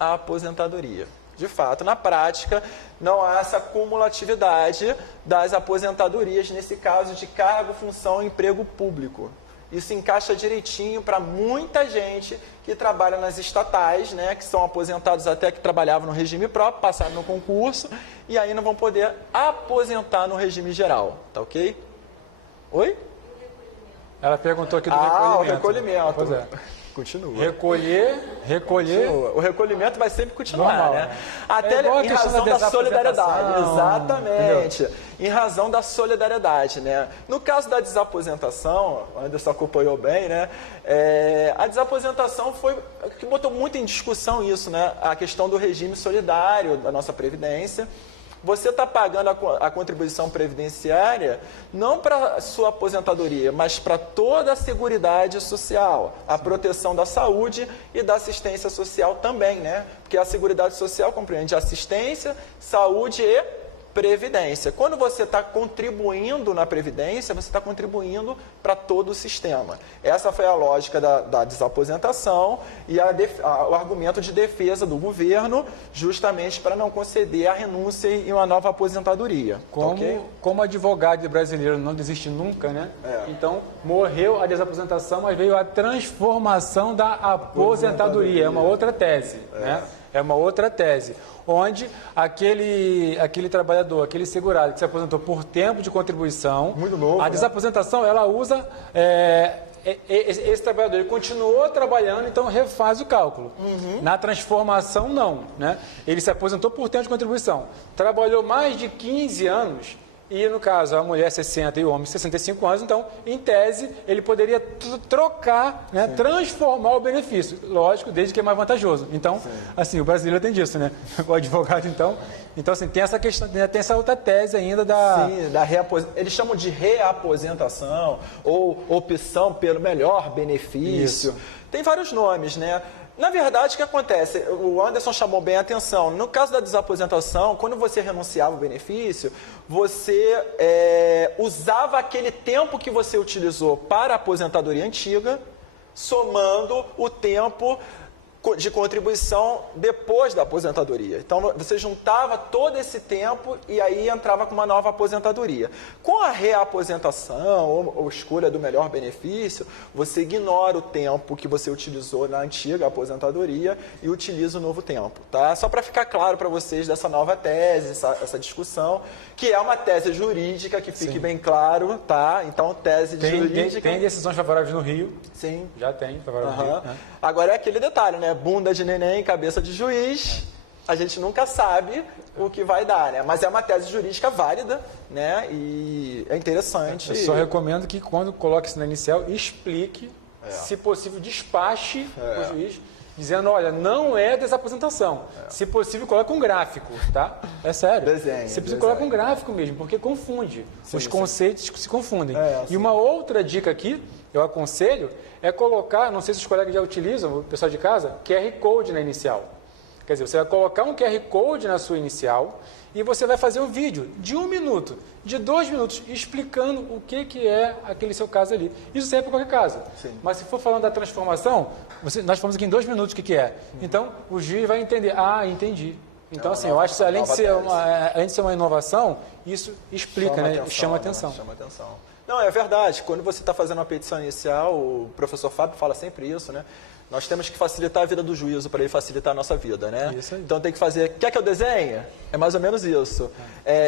a aposentadoria. De fato, na prática, não há essa cumulatividade das aposentadorias, nesse caso de cargo, função e emprego público. isso encaixa direitinho para muita gente que trabalha nas estatais, né, que são aposentados até que trabalhavam no regime próprio, passaram no concurso e aí não vão poder aposentar no regime geral, tá ok? Oi? Ela perguntou aqui do recolhimento. O recolhimento. Pois é. Continua. Recolher. Continua. O recolhimento vai sempre continuar, normal, né? Até em razão da solidariedade. Exatamente. Entendeu? Em razão da solidariedade, né? No caso da desaposentação, o Anderson acompanhou bem, né? A desaposentação foi que botou muito em discussão isso, né? A questão do regime solidário da nossa Previdência. Você está pagando a contribuição previdenciária não para a sua aposentadoria, mas para toda a seguridade social, a proteção da saúde e da assistência social também, né? Porque a seguridade social compreende assistência, saúde e previdência. Quando você está contribuindo na previdência, você está contribuindo para todo o sistema. Essa foi a lógica da desaposentação e o argumento de defesa do governo, justamente para não conceder a renúncia e uma nova aposentadoria. Como advogado brasileiro não desiste nunca, né? Então, morreu a desaposentação, mas veio a transformação da aposentadoria. É uma outra tese, né? É uma outra tese, onde aquele trabalhador, aquele segurado que se aposentou por tempo de contribuição, muito novo, a desaposentação, ela usa, esse trabalhador ele continuou trabalhando, então refaz o cálculo. Na transformação, não, né? Ele se aposentou por tempo de contribuição, trabalhou mais de 15 anos, e no caso a mulher 60 e o homem 65 anos, então, em tese, ele poderia trocar, né, transformar o benefício. Lógico, desde que é mais vantajoso. Então, assim, o brasileiro tem disso, né? O advogado, então, assim, tem essa questão, tem essa outra tese ainda da... Sim, eles chamam de reaposentação ou opção pelo melhor benefício. Isso. Tem vários nomes, né? Na verdade, o que acontece? O Anderson chamou bem a atenção. No caso da desaposentação, quando você renunciava ao benefício, você usava aquele tempo que você utilizou para a aposentadoria antiga, somando o tempo de contribuição depois da aposentadoria. Então, você juntava todo esse tempo e aí entrava com uma nova aposentadoria. Com a reaposentação ou escolha do melhor benefício, você ignora o tempo que você utilizou na antiga aposentadoria e utiliza o novo tempo, tá? Só para ficar claro para vocês dessa nova tese, essa discussão, que é uma tese jurídica, que fique bem claro, tá? Então, tese jurídica... Tem decisões favoráveis no Rio. Sim. Já tem favoráveis no Rio. Né? Agora é aquele detalhe, né? Bunda de neném, cabeça de juiz, a gente nunca sabe o que vai dar, né? Mas é uma tese jurídica válida, né? E é interessante. Eu só recomendo que quando coloque isso na inicial, explique, se possível, despache o juiz, dizendo, olha, não é desaposentação. Se possível, coloque um gráfico, tá? É sério. Se possível, coloque um gráfico mesmo, porque confunde. Os conceitos se confundem. E uma outra dica aqui, eu aconselho, é colocar, não sei se os colegas já utilizam, o pessoal de casa, QR Code na inicial. Quer dizer, você vai colocar um QR Code na sua inicial e você vai fazer um vídeo de 1 minuto, de 2 minutos, explicando o que é aquele seu caso ali. Isso serve para qualquer caso. Sim. Mas se for falando da transformação, nós falamos aqui em 2 minutos o que é. Então, o juiz vai entender. Ah, entendi. Então, assim, eu acho que além de ser uma inovação, isso explica, né? Chama atenção. Chama atenção. Não, é verdade. Quando você está fazendo uma petição inicial, o professor Fábio fala sempre isso, né? Nós temos que facilitar a vida do juízo para ele facilitar a nossa vida, né? Isso aí. Então tem que fazer... Quer que eu desenhe? É mais ou menos isso.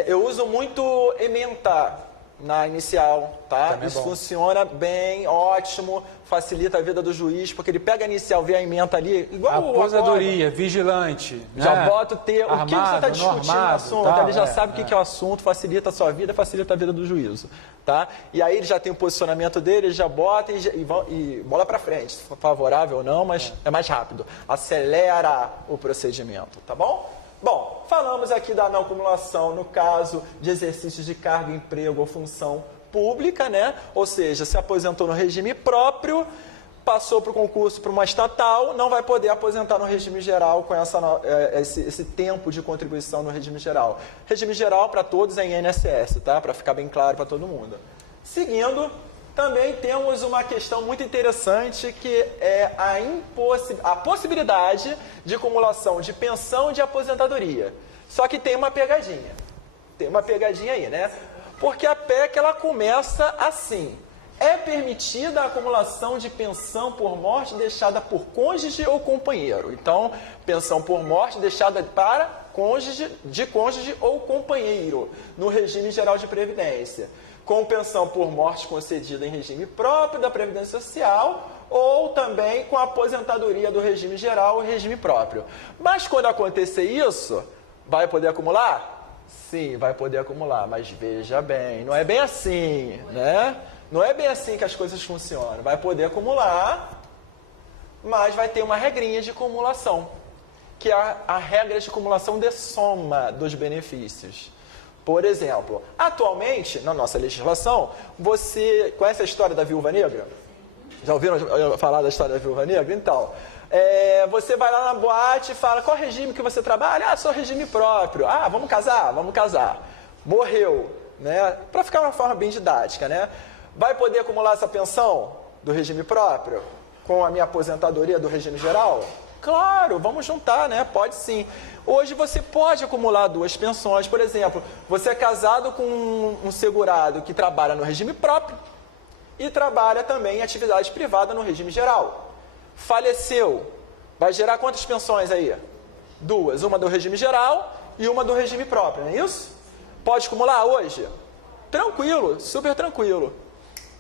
Eu uso muito ementa na inicial, tá? Isso funciona bem, ótimo, facilita a vida do juiz, porque ele pega a inicial, vê a ementa ali, igual aposentadoria, vigilante, já bota o termo, o que você está discutindo no assunto, tal, ele já sabe o que é o assunto, facilita a sua vida, facilita a vida do juízo, tá? E aí ele já tem o posicionamento dele, ele já bota e bola para frente, favorável ou não, mas é mais rápido, acelera o procedimento, tá bom? Bom, falamos aqui da não acumulação no caso de exercícios de cargo, emprego ou função pública, né? Ou seja, se aposentou no regime próprio, passou para o concurso para uma estatal, não vai poder aposentar no regime geral com esse tempo de contribuição no regime geral. Regime geral para todos é INSS, tá? Para ficar bem claro para todo mundo. Seguindo, também temos uma questão muito interessante que é a possibilidade de acumulação de pensão e de aposentadoria. Só que tem uma pegadinha. Tem uma pegadinha aí, né? Porque a PEC ela começa assim. É permitida a acumulação de pensão por morte deixada por cônjuge ou companheiro. Então, pensão por morte deixada para cônjuge ou companheiro, no regime geral de previdência. Com pensão por morte concedida em regime próprio da Previdência Social ou também com a aposentadoria do regime geral ou regime próprio. Mas quando acontecer isso, vai poder acumular? Sim, vai poder acumular, mas veja bem, não é bem assim, né? Não é bem assim que as coisas funcionam. Vai poder acumular, mas vai ter uma regrinha de acumulação, que é a regra de acumulação de soma dos benefícios. Por exemplo, atualmente, na nossa legislação, você conhece a história da viúva negra? Já ouviram falar da história da viúva negra? Então, você vai lá na boate e fala, qual regime que você trabalha? Ah, sou regime próprio. Ah, vamos casar? Vamos casar. Morreu, né? Para ficar uma forma bem didática, né? Vai poder acumular essa pensão do regime próprio com a minha aposentadoria do regime geral? Claro, vamos juntar, né? Pode sim. Hoje você pode acumular duas pensões. Por exemplo, você é casado com um segurado que trabalha no regime próprio e trabalha também em atividade privada no regime geral. Faleceu. Vai gerar quantas pensões aí? Duas. Uma do regime geral e uma do regime próprio, não é isso? Pode acumular hoje? Tranquilo, super tranquilo.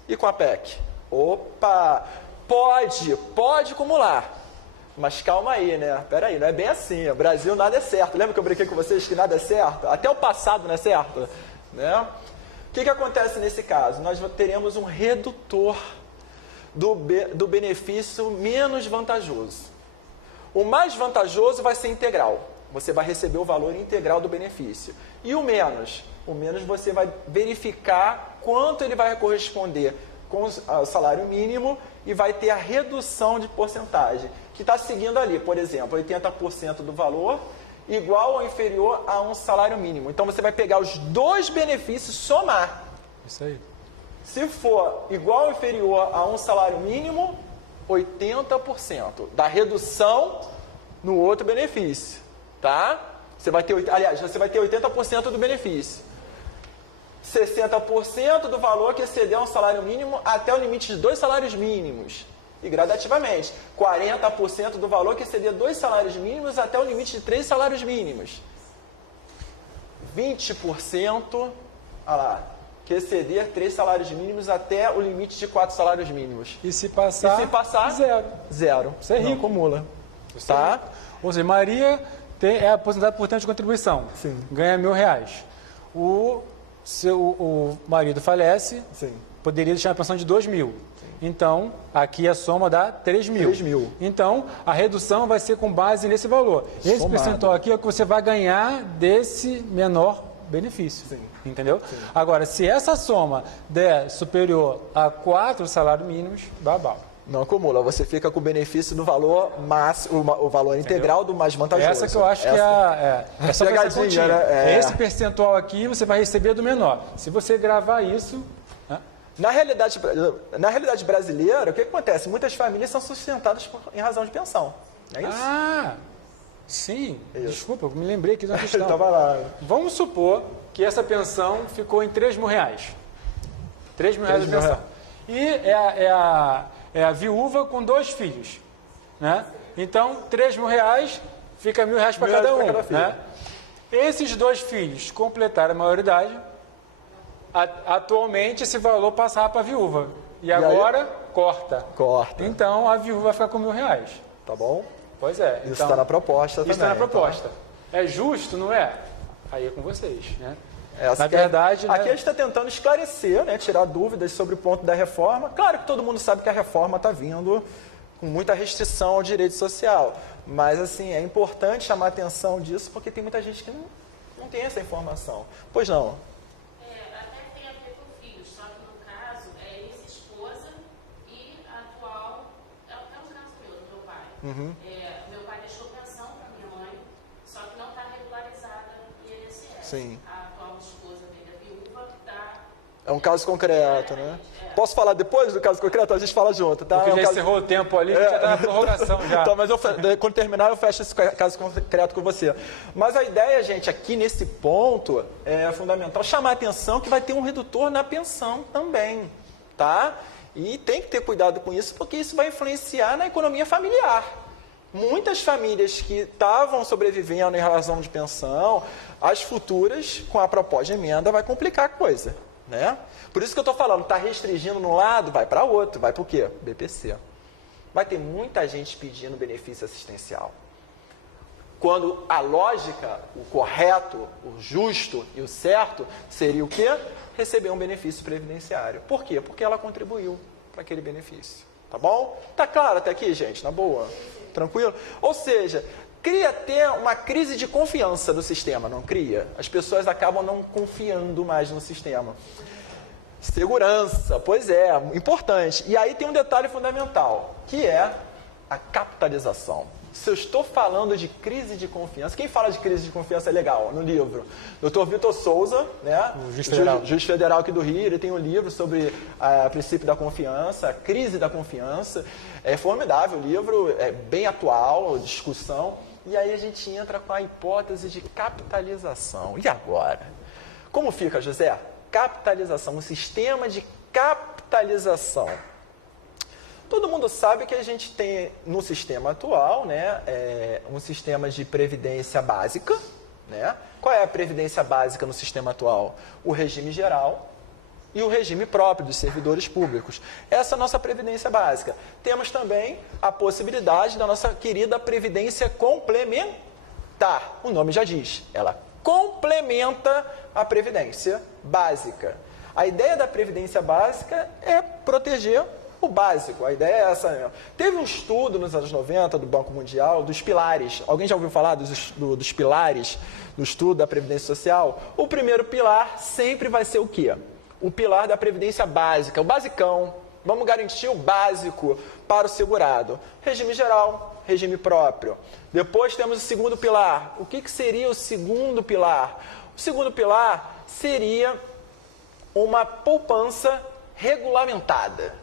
E com a PEC? Opa! Pode acumular. Mas calma aí, né? Pera aí, não é bem assim. O Brasil nada é certo. Lembra que eu brinquei com vocês que nada é certo? Até o passado não é certo, né? O que acontece nesse caso? Nós teremos um redutor do benefício menos vantajoso. O mais vantajoso vai ser integral. Você vai receber o valor integral do benefício. E o menos? O menos você vai verificar quanto ele vai corresponder com o salário mínimo e vai ter a redução de porcentagem, que está seguindo ali, por exemplo, 80% do valor igual ou inferior a um salário mínimo. Então você vai pegar os dois benefícios, somar. Isso aí. Se for igual ou inferior a um salário mínimo, 80% da redução no outro benefício, tá? Você vai ter 80% do benefício. 60% do valor que exceder um salário mínimo até o limite de 2 salários mínimos. E gradativamente, 40% do valor que exceder 2 salários mínimos até o limite de 3 salários mínimos. 20%, olha lá, que exceder 3 salários mínimos até o limite de 4 salários mínimos. E se passar, zero. Zero. Você é rico. Não acumula. Tá? Ou seja, Maria é aposentada por tempo de contribuição. Sim. Ganha R$1.000. O marido falece, sim, poderia deixar uma pensão de R$2.000. Então, aqui a soma dá R$3.000. Então, a redução vai ser com base nesse valor. Esse percentual aqui é o que você vai ganhar desse menor benefício. Sim. Entendeu? Sim. Agora, se essa soma der superior a 4 salários mínimos, babau. Não acumula, você fica com o benefício do valor máximo, o valor integral do mais vantajoso. Essa que eu acho que é só pegadinha, né? Esse percentual aqui você vai receber do menor. Se você gravar isso... Na realidade brasileira, o que acontece? Muitas famílias são sustentadas em razão de pensão. Não é isso? Ah, sim. Isso. Desculpa, eu me lembrei aqui de uma questão. Tava lá. Vamos supor que essa pensão ficou em R$3.000. R$3.000 de pensão. E é a viúva com 2 filhos, né? Então, R$3.000 fica R$1.000 para cada um, né? Esses 2 filhos completaram a maioridade, atualmente esse valor passava para a viúva. E agora, corta. Então, a viúva vai ficar com R$1.000. Tá bom? Pois é. Isso está na proposta também. Isso está na proposta. Tá? É justo, não é? Aí é com vocês, né? Na verdade, aqui a gente está tentando esclarecer, né, tirar dúvidas sobre o ponto da reforma. Claro que todo mundo sabe que a reforma está vindo com muita restrição ao direito social, mas assim, é importante chamar a atenção disso porque tem muita gente que não tem essa informação. Pois não? Até tem a ver com filhos, só que no caso é ex-esposa e atual, é um caso do meu pai. Uhum. Meu pai deixou pensão para minha mãe, só que não está regularizada no INSS. Sim. É um caso concreto, né? Posso falar depois do caso concreto? A gente fala junto, tá? Porque já encerrou o tempo ali, já está na prorrogação já. Então, mas quando terminar eu fecho esse caso concreto com você. Mas a ideia, gente, aqui nesse ponto é fundamental chamar a atenção que vai ter um redutor na pensão também, tá? E tem que ter cuidado com isso, porque isso vai influenciar na economia familiar. Muitas famílias que estavam sobrevivendo em relação de pensão, as futuras, com a proposta de emenda, vai complicar a coisa, né? Por isso que eu estou falando, está restringindo num lado, vai para outro, vai para o quê? BPC. Vai ter muita gente pedindo benefício assistencial. Quando a lógica, o correto, o justo e o certo seria o quê? Receber um benefício previdenciário. Por quê? Porque ela contribuiu para aquele benefício. Tá bom? Tá claro até aqui, gente? Na boa? Tranquilo? Ou seja, cria até uma crise de confiança do sistema, não cria? As pessoas acabam não confiando mais no sistema. Segurança, pois é, importante. E aí tem um detalhe fundamental, que é a capitalização. Se eu estou falando de crise de confiança, quem fala de crise de confiança é legal, no livro. Dr. Vitor Souza, né? O juiz federal aqui do Rio, ele tem um livro sobre o princípio da confiança, a crise da confiança. É formidável o livro, é bem atual, discussão. E aí a gente entra com a hipótese de capitalização. E agora? Como fica, José? Capitalização, um sistema de capitalização. Todo mundo sabe que a gente tem no sistema atual, né, um sistema de previdência básica, né? Qual é a previdência básica no sistema atual? O regime geral e o regime próprio dos servidores públicos. Essa é a nossa previdência básica. Temos também a possibilidade da nossa querida previdência complementar. O nome já diz, ela complementa a previdência básica. A ideia da previdência básica é proteger o básico, a ideia é essa mesmo. Teve um estudo nos anos 90 do Banco Mundial dos pilares. Alguém já ouviu falar dos pilares do estudo da Previdência Social? O primeiro pilar sempre vai ser o quê? O pilar da Previdência Básica, o basicão. Vamos garantir o básico para o segurado. Regime geral, regime próprio. Depois temos o segundo pilar. O que seria o segundo pilar? O segundo pilar seria uma poupança regulamentada.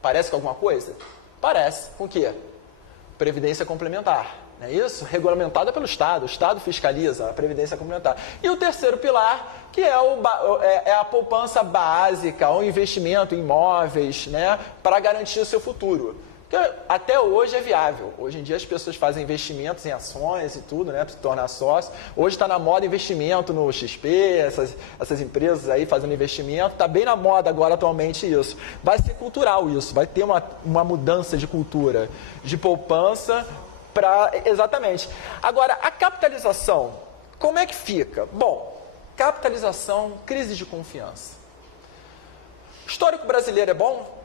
Parece com alguma coisa? Parece. Com o quê? Previdência complementar. Não é isso? Regulamentada pelo Estado. O Estado fiscaliza a previdência complementar. E o terceiro pilar, que é a poupança básica, o investimento em imóveis, né, para garantir o seu futuro. Que até hoje é viável. Hoje em dia as pessoas fazem investimentos em ações e tudo, né, para se tornar sócio. Hoje está na moda investimento no XP, essas empresas aí fazendo investimento. Está bem na moda agora atualmente isso. Vai ser cultural isso, vai ter uma mudança de cultura, de poupança para... Exatamente. Agora, a capitalização, como é que fica? Bom, capitalização, crise de confiança. O histórico brasileiro é bom?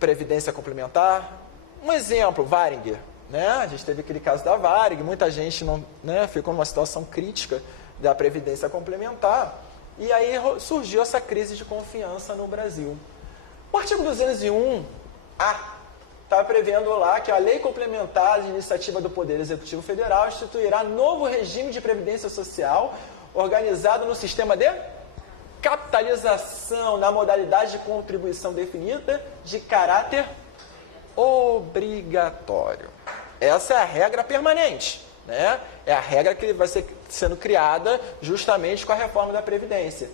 Previdência complementar. Um exemplo, Varig, né? A gente teve aquele caso da Varig, muita gente não, né, ficou numa situação crítica da previdência complementar, e aí surgiu essa crise de confiança no Brasil. O artigo 201-A está prevendo lá que a Lei Complementar de Iniciativa do Poder Executivo Federal instituirá novo regime de previdência social organizado no sistema de capitalização na modalidade de contribuição definida de caráter obrigatório. Essa é a regra permanente, né? É a regra que vai ser sendo criada justamente com a reforma da Previdência.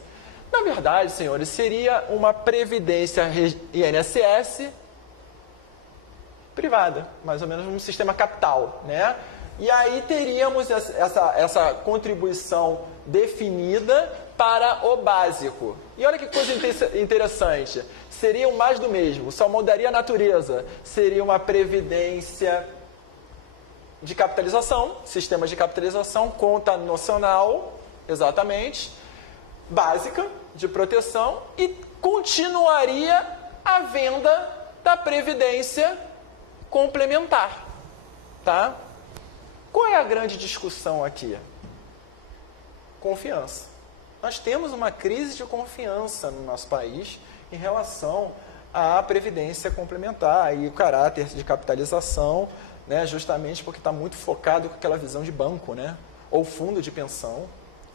Na verdade, senhores, seria uma Previdência INSS privada, mais ou menos um sistema capital, né? E aí teríamos essa contribuição definida para o básico. E olha que coisa interessante, seria o mais do mesmo, só mudaria a natureza, seria uma previdência de capitalização, sistema de capitalização, conta nocional, exatamente, básica, de proteção, e continuaria a venda da previdência complementar, tá? Qual é a grande discussão aqui? Confiança. Nós temos uma crise de confiança no nosso país em relação à previdência complementar e o caráter de capitalização, né, justamente porque está muito focado com aquela visão de banco, né, ou fundo de pensão,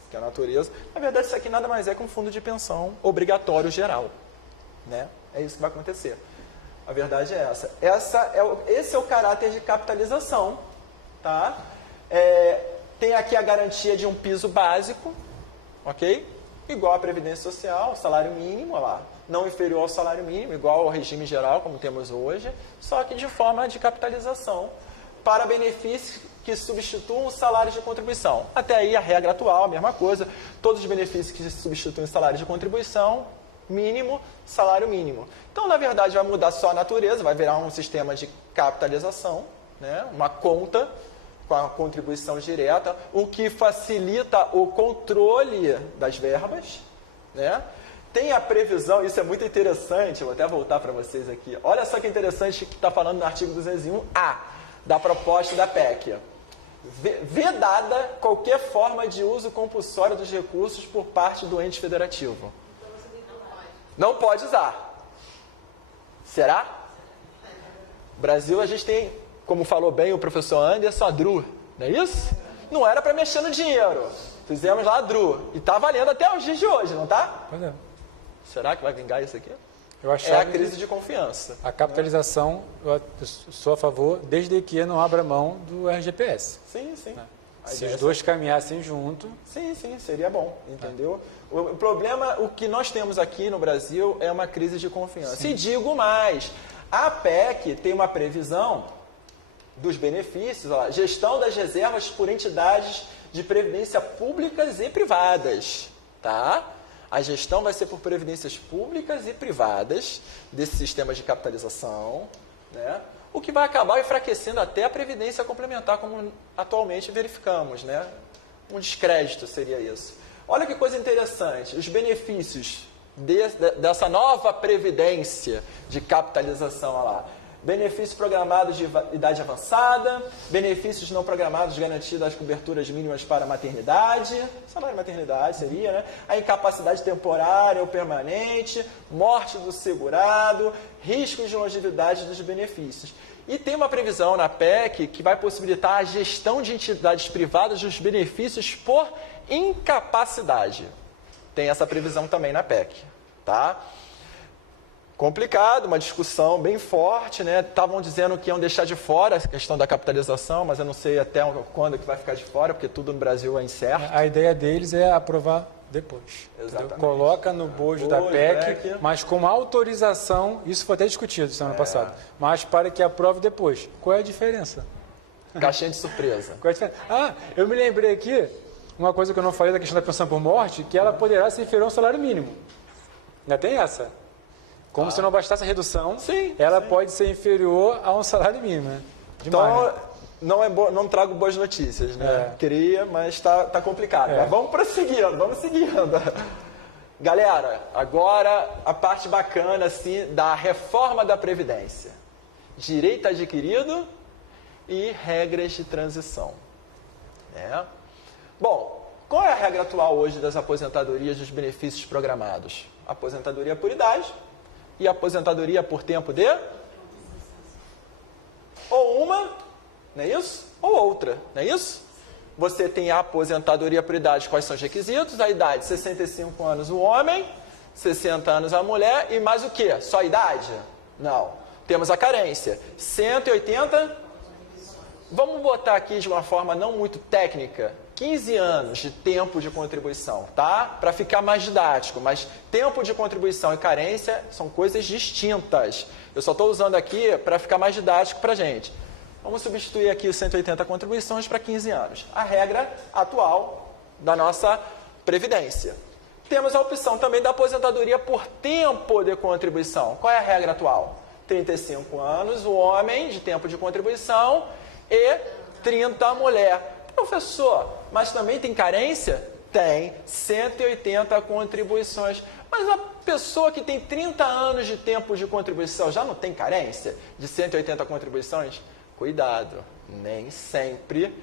que é a natureza. Na verdade, isso aqui nada mais é que um fundo de pensão obrigatório geral, né? É isso que vai acontecer. A verdade é essa. Esse é o caráter de capitalização, tá? Tem aqui a garantia de um piso básico, ok? igual à Previdência Social, salário mínimo, olha lá, não inferior ao salário mínimo, igual ao regime geral, como temos hoje, só que de forma de capitalização, para benefícios que substituam os salários de contribuição. Até aí a regra atual, a mesma coisa, todos os benefícios que substituem salários de contribuição, mínimo, salário mínimo. Então, na verdade, vai mudar só a natureza, vai virar um sistema de capitalização, né? Uma conta com a contribuição direta, o que facilita o controle das verbas, né? Tem a previsão, isso é muito interessante, eu vou até voltar para vocês aqui. Olha só que interessante que está falando no artigo 201A da proposta da PEC. Vedada qualquer forma de uso compulsório dos recursos por parte do ente federativo. Não pode usar. Será? Brasil, a gente tem, como falou bem o professor Anderson, a DRU, não é isso? Não era para mexer no dinheiro. Fizemos lá a DRU. E está valendo até os dias de hoje, não está? Pois é. Será que vai vingar isso aqui? Eu achava é a crise de confiança. A capitalização, eu sou a favor, desde que não abra mão do RGPS. Sim, sim. Se os dois caminhassem junto... Sim, sim, seria bom, entendeu? O problema, o que nós temos aqui no Brasil é uma crise de confiança. Sim. E digo mais, a PEC tem uma previsão dos benefícios, ó, gestão das reservas por entidades de previdência públicas e privadas, tá? A gestão vai ser por previdências públicas e privadas desse sistema de capitalização, né? O que vai acabar enfraquecendo até a previdência complementar, como atualmente verificamos, né? Um descrédito seria isso. Olha que coisa interessante, os benefícios dessa nova previdência de capitalização, olha lá. Benefícios programados de idade avançada, benefícios não programados garantindo as coberturas mínimas para a maternidade, salário maternidade seria, né? A incapacidade temporária ou permanente, morte do segurado, riscos de longevidade dos benefícios. E tem uma previsão na PEC que vai possibilitar a gestão de entidades privadas dos benefícios por incapacidade. Tem essa previsão também na PEC, tá? Complicado, uma discussão bem forte, né? Estavam dizendo que iam deixar de fora a questão da capitalização, mas eu não sei até quando que vai ficar de fora, porque tudo no Brasil é incerto. A ideia deles é aprovar depois. Exatamente. Coloca no bojo da PEC, mas com autorização, isso foi até discutido semana passada, mas para que aprove depois. Qual é a diferença? Caixinha de surpresa. Qual é a diferença? Ah, eu me lembrei aqui, uma coisa que eu não falei da questão da pensão por morte, que ela poderá ser inferior ao salário mínimo. Ainda tem essa? Como se não bastasse a redução, ela pode ser inferior a um salário mínimo, né? Demais, então, né? não trago boas notícias, né? Queria, mas está complicado. Mas vamos prosseguindo, vamos seguindo. Galera, agora a parte bacana assim, da reforma da Previdência. Direito adquirido e regras de transição. Bom, qual é a regra atual hoje das aposentadorias dos benefícios programados? Aposentadoria por idade e aposentadoria por tempo de? Ou uma, não é isso? Ou outra, não é isso? Você tem a aposentadoria por idade, quais são os requisitos? A idade, 65 anos o homem, 60 anos a mulher e mais o quê? Só a idade? Não. Temos a carência, 180, vamos botar aqui de uma forma não muito técnica, 15 anos de tempo de contribuição, tá? Para ficar mais didático, mas tempo de contribuição e carência são coisas distintas. Eu só estou usando aqui para ficar mais didático para a gente. Vamos substituir aqui os 180 contribuições para 15 anos. A regra atual da nossa Previdência. Temos a opção também da aposentadoria por tempo de contribuição. Qual é a regra atual? 35 anos o homem de tempo de contribuição e 30 a mulher. Professor, mas também tem carência? Tem, 180 contribuições. Mas a pessoa que tem 30 anos de tempo de contribuição já não tem carência de 180 contribuições? Cuidado, nem sempre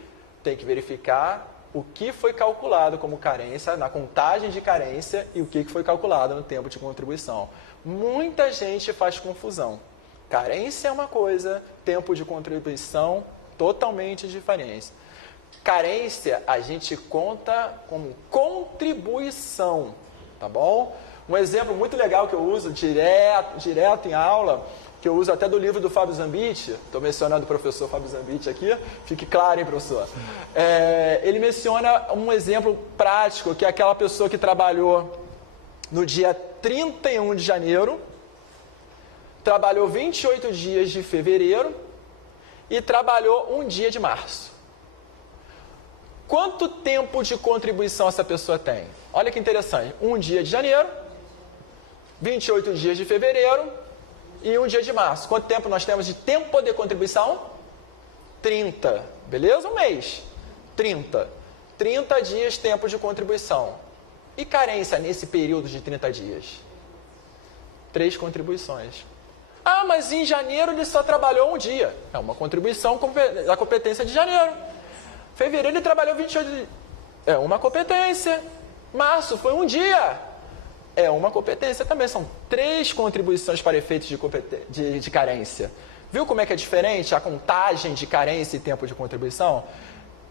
tem que verificar o que foi calculado como carência, na contagem de carência e o que foi calculado no tempo de contribuição. Muita gente faz confusão. Carência é uma coisa, tempo de contribuição totalmente diferente. Carência a gente conta como contribuição, tá bom? Um exemplo muito legal que eu uso direto em aula, que eu uso até do livro do Fábio Zambiti, estou mencionando o professor Fábio Zambiti aqui, fique claro, hein, professor? Ele menciona um exemplo prático, que é aquela pessoa que trabalhou no dia 31 de janeiro, trabalhou 28 dias de fevereiro e trabalhou um dia de março. Quanto tempo de contribuição essa pessoa tem? Olha que interessante, um dia de janeiro, 28 dias de fevereiro e um dia de março. Quanto tempo nós temos de tempo de contribuição? 30, beleza? Um mês. 30 dias tempo de contribuição. E carência nesse período de 30 dias? 3 contribuições. Ah, mas em janeiro ele só trabalhou um dia. É uma contribuição da competência de janeiro. Fevereiro ele trabalhou 28 dias. É uma competência. Março foi um dia. É uma competência também. São 3 contribuições para efeitos de carência. Viu como é que é diferente a contagem de carência e tempo de contribuição?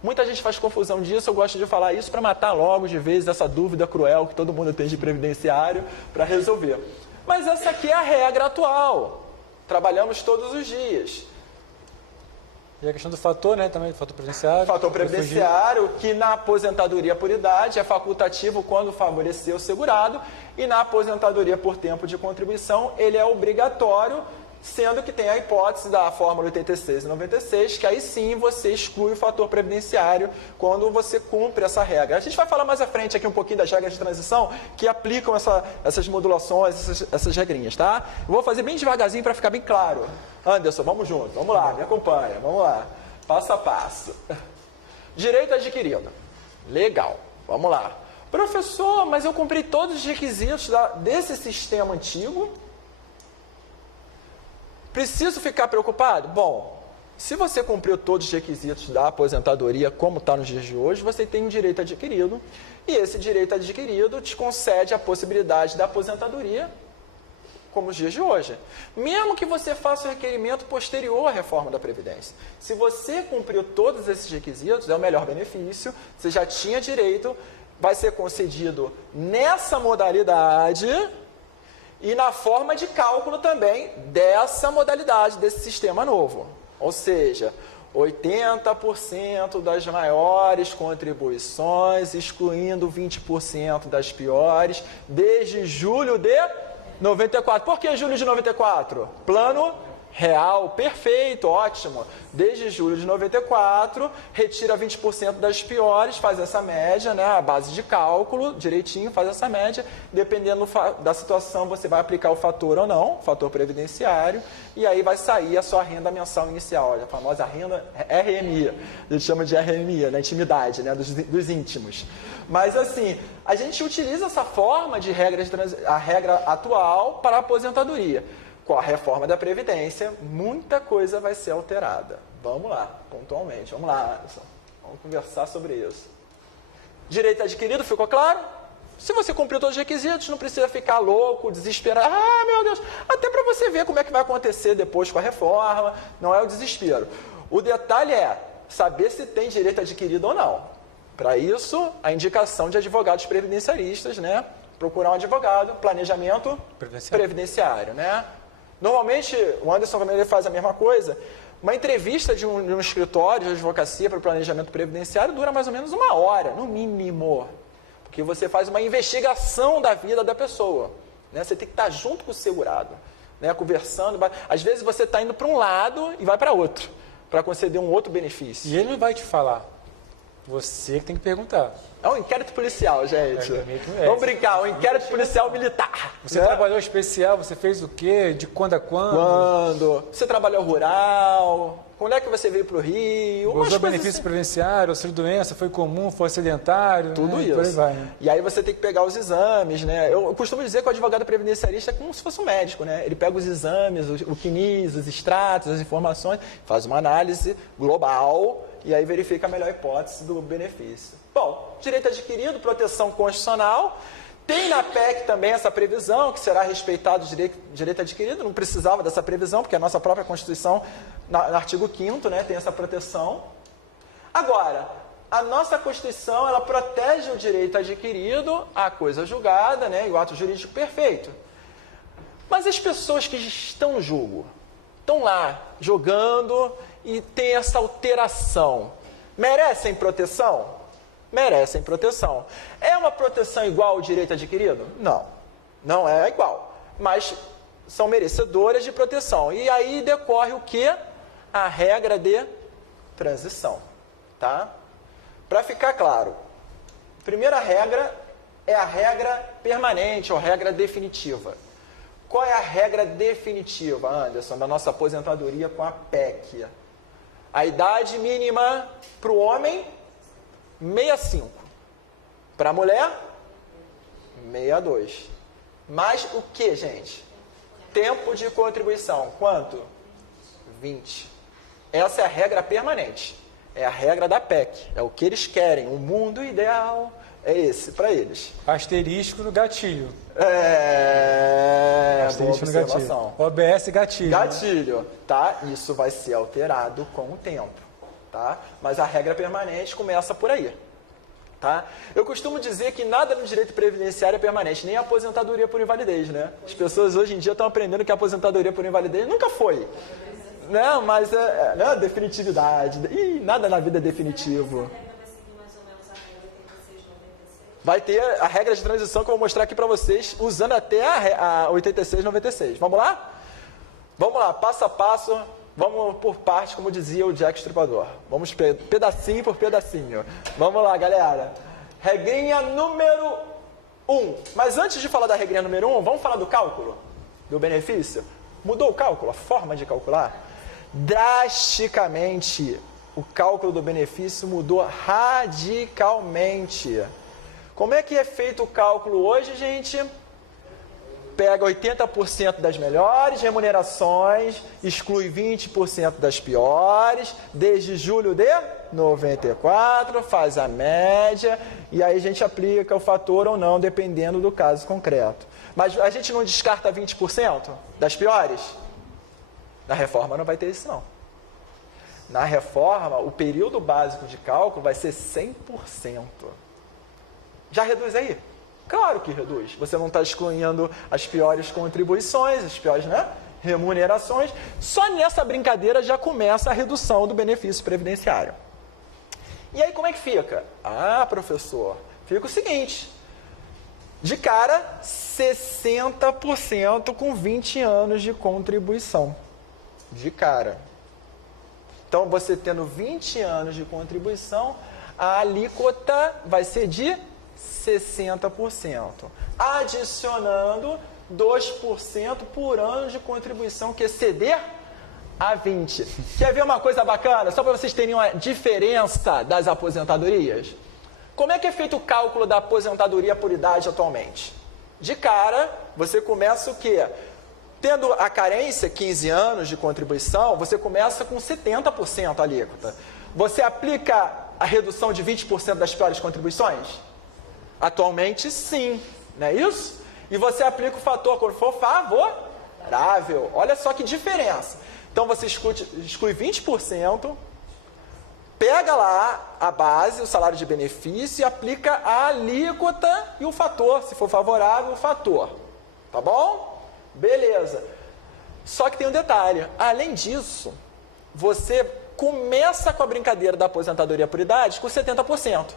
Muita gente faz confusão disso, eu gosto de falar isso para matar logo de vez essa dúvida cruel que todo mundo tem de previdenciário para resolver. Mas essa aqui é a regra atual. Trabalhamos todos os dias. E a questão do fator, né, também, do fator previdenciário. Fator previdenciário, que na aposentadoria por idade é facultativo quando favorecer o segurado, e na aposentadoria por tempo de contribuição ele é obrigatório, sendo que tem a hipótese da fórmula 86 e 96, que aí sim você exclui o fator previdenciário quando você cumpre essa regra. A gente vai falar mais à frente aqui um pouquinho das regras de transição que aplicam essas modulações, essas regrinhas, tá? Eu vou fazer bem devagarzinho para ficar bem claro. Anderson, vamos junto, vamos lá, me acompanha, vamos lá, passo a passo. Direito adquirido. Legal, vamos lá. Professor, mas eu cumpri todos os requisitos desse sistema antigo. Preciso ficar preocupado? Bom, se você cumpriu todos os requisitos da aposentadoria, como está nos dias de hoje, você tem um direito adquirido, e esse direito adquirido te concede a possibilidade da aposentadoria, como os dias de hoje. Mesmo que você faça o requerimento posterior à reforma da Previdência. Se você cumpriu todos esses requisitos, é o melhor benefício, você já tinha direito, vai ser concedido nessa modalidade e na forma de cálculo também dessa modalidade, desse sistema novo. Ou seja, 80% das maiores contribuições, excluindo 20% das piores, desde julho de 94. Por que julho de 94? Plano real, perfeito, ótimo. Desde julho de 94, retira 20% das piores, faz essa média, né, a base de cálculo, direitinho, faz essa média. Dependendo da situação, você vai aplicar o fator ou não, fator previdenciário, e aí vai sair a sua renda mensal inicial, olha, a famosa renda RMI, a gente chama de RMI, na intimidade, né, dos íntimos. Mas assim, a gente utiliza essa forma de a regra atual para a aposentadoria. Com a reforma da Previdência, muita coisa vai ser alterada. Vamos lá, pontualmente. Vamos lá, Anderson. Vamos conversar sobre isso. Direito adquirido, ficou claro? Se você cumpriu todos os requisitos, não precisa ficar louco, desesperado. Ah, meu Deus! Até para você ver como é que vai acontecer depois com a reforma. Não é o desespero. O detalhe é saber se tem direito adquirido ou não. Para isso, a indicação de advogados previdenciaristas, né? Procurar um advogado, planejamento previdenciário, né? Normalmente, o Anderson também faz a mesma coisa. Uma entrevista de um escritório de advocacia para o planejamento previdenciário dura mais ou menos 1 hora, no mínimo. Porque você faz uma investigação da vida da pessoa. Né? Você tem que estar junto com o segurado, né? Conversando. Às vezes você está indo para um lado e vai para outro, para conceder um outro benefício. E ele não vai te falar. Você que tem que perguntar. É um inquérito policial, gente. Vamos brincar, um inquérito policial militar. Você né? trabalhou especial, você fez o quê? De quando a quando? Quando? Você trabalhou rural? Quando é que você veio para o Rio? Usou benefício previdenciário, auxílio doença, foi comum, foi acidentário? Tudo né? isso. Por aí vai, né? E aí você tem que pegar os exames, né? Eu costumo dizer que o advogado previdenciarista é como se fosse um médico, né? Ele pega os exames, o CNIS, os extratos, as informações, faz uma análise global e aí verifica a melhor hipótese do benefício. Bom, direito adquirido, proteção constitucional. Tem na PEC também essa previsão, que será respeitado o direito adquirido. Não precisava dessa previsão, porque a nossa própria Constituição, no artigo 5º, né, tem essa proteção. Agora, a nossa Constituição, ela protege o direito adquirido, a coisa julgada, né, e o ato jurídico perfeito. Mas as pessoas que estão no julgo, estão lá jogando e tem essa alteração. Merecem proteção? Merecem proteção. É uma proteção igual ao direito adquirido? Não, não é igual, mas são merecedoras de proteção. E aí decorre o quê? A regra de transição, tá? Para ficar claro, a primeira regra é a regra permanente ou regra definitiva. Qual é a regra definitiva, Anderson, da nossa aposentadoria com a PEC? A idade mínima para o homem, 65. Para a mulher, 62. Mas o que, gente? Tempo de contribuição, quanto? 20. Essa é a regra permanente. É a regra da PEC. É o que eles querem. O mundo ideal é esse para eles. Asterisco no gatilho. Asterisco no gatilho. OBS gatilho. Gatilho, tá? Isso vai ser alterado com o tempo, tá? Mas a regra permanente começa por aí, tá? Eu costumo dizer que nada no direito previdenciário é permanente, nem a aposentadoria por invalidez, né? As pessoas hoje em dia estão aprendendo que a aposentadoria por invalidez nunca foi. Não, mas é definitividade. Ih, nada na vida é definitivo. Vai ter a regra de transição que eu vou mostrar aqui para vocês, usando até a 8696. Vamos lá? Vamos lá, passo a passo, vamos por parte, como dizia o Jack Stripador. Vamos pedacinho por pedacinho. Vamos lá, galera. Regrinha número 1. Mas antes de falar da regrinha número 1, vamos falar do cálculo, do benefício? Mudou o cálculo, a forma de calcular? Drasticamente, o cálculo do benefício mudou radicalmente. Como é que é feito o cálculo hoje, gente? Pega 80% das melhores remunerações, exclui 20% das piores, desde julho de 94, faz a média, e aí a gente aplica o fator ou não, dependendo do caso concreto. Mas a gente não descarta 20% das piores? Na reforma não vai ter isso, não. Na reforma, o período básico de cálculo vai ser 100%. Já reduz aí? Claro que reduz. Você não está excluindo as piores contribuições, as piores, né, remunerações. Só nessa brincadeira já começa a redução do benefício previdenciário. E aí como é que fica? Ah, professor, fica o seguinte. De cara, 60% com 20 anos de contribuição. De cara. Então, você tendo 20 anos de contribuição, a alíquota vai ser de 60%, adicionando 2% por ano de contribuição que exceder a 20%. Quer ver uma coisa bacana? Só para vocês terem uma diferença das aposentadorias. Como é que é feito o cálculo da aposentadoria por idade atualmente? De cara, você começa o quê? Tendo a carência, 15 anos de contribuição, você começa com 70% a alíquota. Você aplica a redução de 20% das piores contribuições? Atualmente, sim. Não é isso? E você aplica o fator quando for favorável. Olha só que diferença. Então, você exclui 20%, pega lá a base, o salário de benefício, e aplica a alíquota e o fator. Se for favorável, o fator. Tá bom? Beleza. Só que tem um detalhe. Além disso, você começa com a brincadeira da aposentadoria por idade com 70%.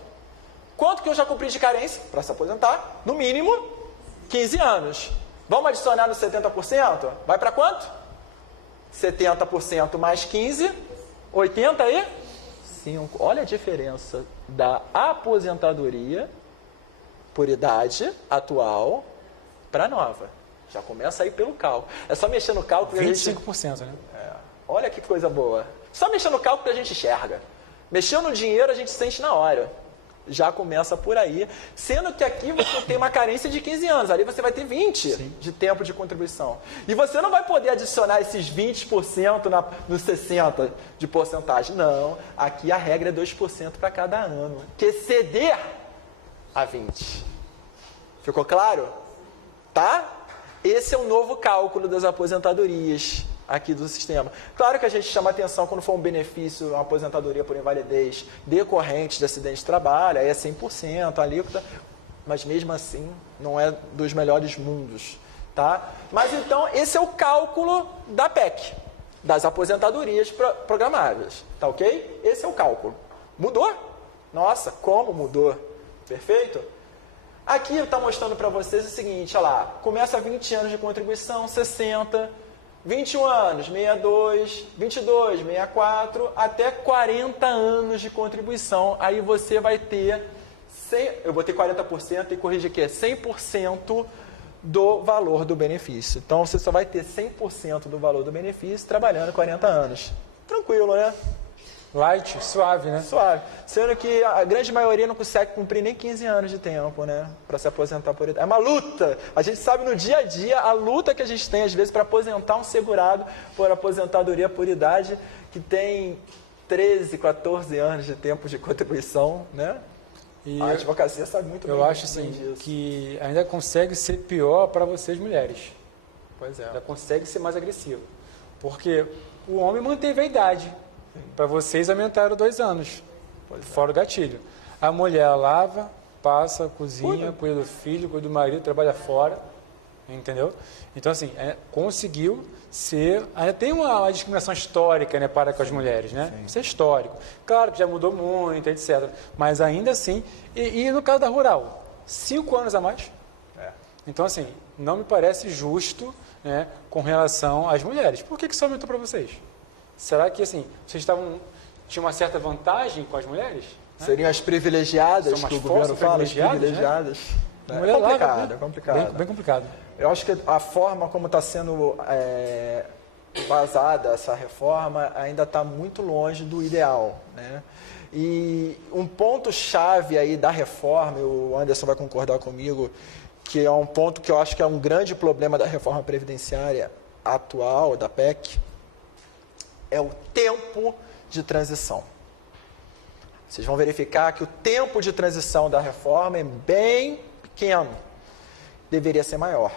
Quanto que eu já cumpri de carência para se aposentar? No mínimo, 15 anos. Vamos adicionar no 70%? Vai para quanto? 70% mais 15, 85. Olha a diferença da aposentadoria por idade atual para nova. Já começa aí pelo cálculo. É só mexer no cálculo. 25%, né? Olha que coisa boa. Só mexer no cálculo que a gente enxerga. Mexendo no dinheiro a gente sente na hora. Já começa por aí. Sendo que aqui você tem uma carência de 15 anos. Ali você vai ter 20 de tempo de contribuição. E você não vai poder adicionar esses 20% nos 60% de porcentagem. Não. Aqui a regra é 2% para cada ano. Que exceder a 20%. Ficou claro? Tá? Esse é o novo cálculo das aposentadorias aqui do sistema. Claro que a gente chama atenção quando for um benefício, uma aposentadoria por invalidez decorrente de acidente de trabalho, aí é 100% a alíquota, mas mesmo assim não é dos melhores mundos, tá? Mas então esse é o cálculo da PEC. das aposentadorias programáveis. Tá ok? Esse é o cálculo. Mudou? Nossa, como mudou? Perfeito? Aqui está mostrando para vocês o seguinte, olha lá, começa 20 anos de contribuição, 60, 21 anos, 62, 22, 64, até 40 anos de contribuição. Aí você vai ter, eu botei 40% e corrigi aqui, 100% do valor do benefício. Então, você só vai ter 100% do valor do benefício trabalhando 40 anos. Tranquilo, né? Light, suave, né? Suave. Sendo que a grande maioria não consegue cumprir nem 15 anos de tempo, né? Para se aposentar por idade. É uma luta. A gente sabe no dia a dia a luta que a gente tem, às vezes, para aposentar um segurado por aposentadoria por idade que tem 13, 14 anos de tempo de contribuição, né? E a advocacia sabe muito bem disso. Eu acho, bem assim, disso. que ainda consegue ser pior para vocês, mulheres. Pois é. Ainda consegue ser mais agressivo. Porque o homem manteve a idade. Para vocês aumentaram 2 anos, fora o gatilho. A mulher lava, passa, cozinha, cuida do filho, cuida do marido, trabalha fora, entendeu? Então, assim, conseguiu ser... Ainda tem uma discriminação histórica, né, para com as mulheres, né? Sim. Isso é histórico. Claro que já mudou muito, etc. Mas ainda assim... E no caso da rural, 5 anos a mais. Então, assim, não me parece justo, né, com relação às mulheres. Por que isso aumentou para vocês? Será que, assim, vocês tinham uma certa vantagem com as mulheres? Né? Seriam as privilegiadas, que o governo fala, as privilegiadas. Né? É complicado, é complicado. Bem complicado. Eu acho que a forma como está sendo vazada essa reforma ainda está muito longe do ideal, né? E um ponto-chave aí da reforma, o Anderson vai concordar comigo, que é um ponto que eu acho que é um grande problema da reforma previdenciária atual, da PEC, é o tempo de transição. Vocês vão verificar que o tempo de transição da reforma é bem pequeno. Deveria ser maior,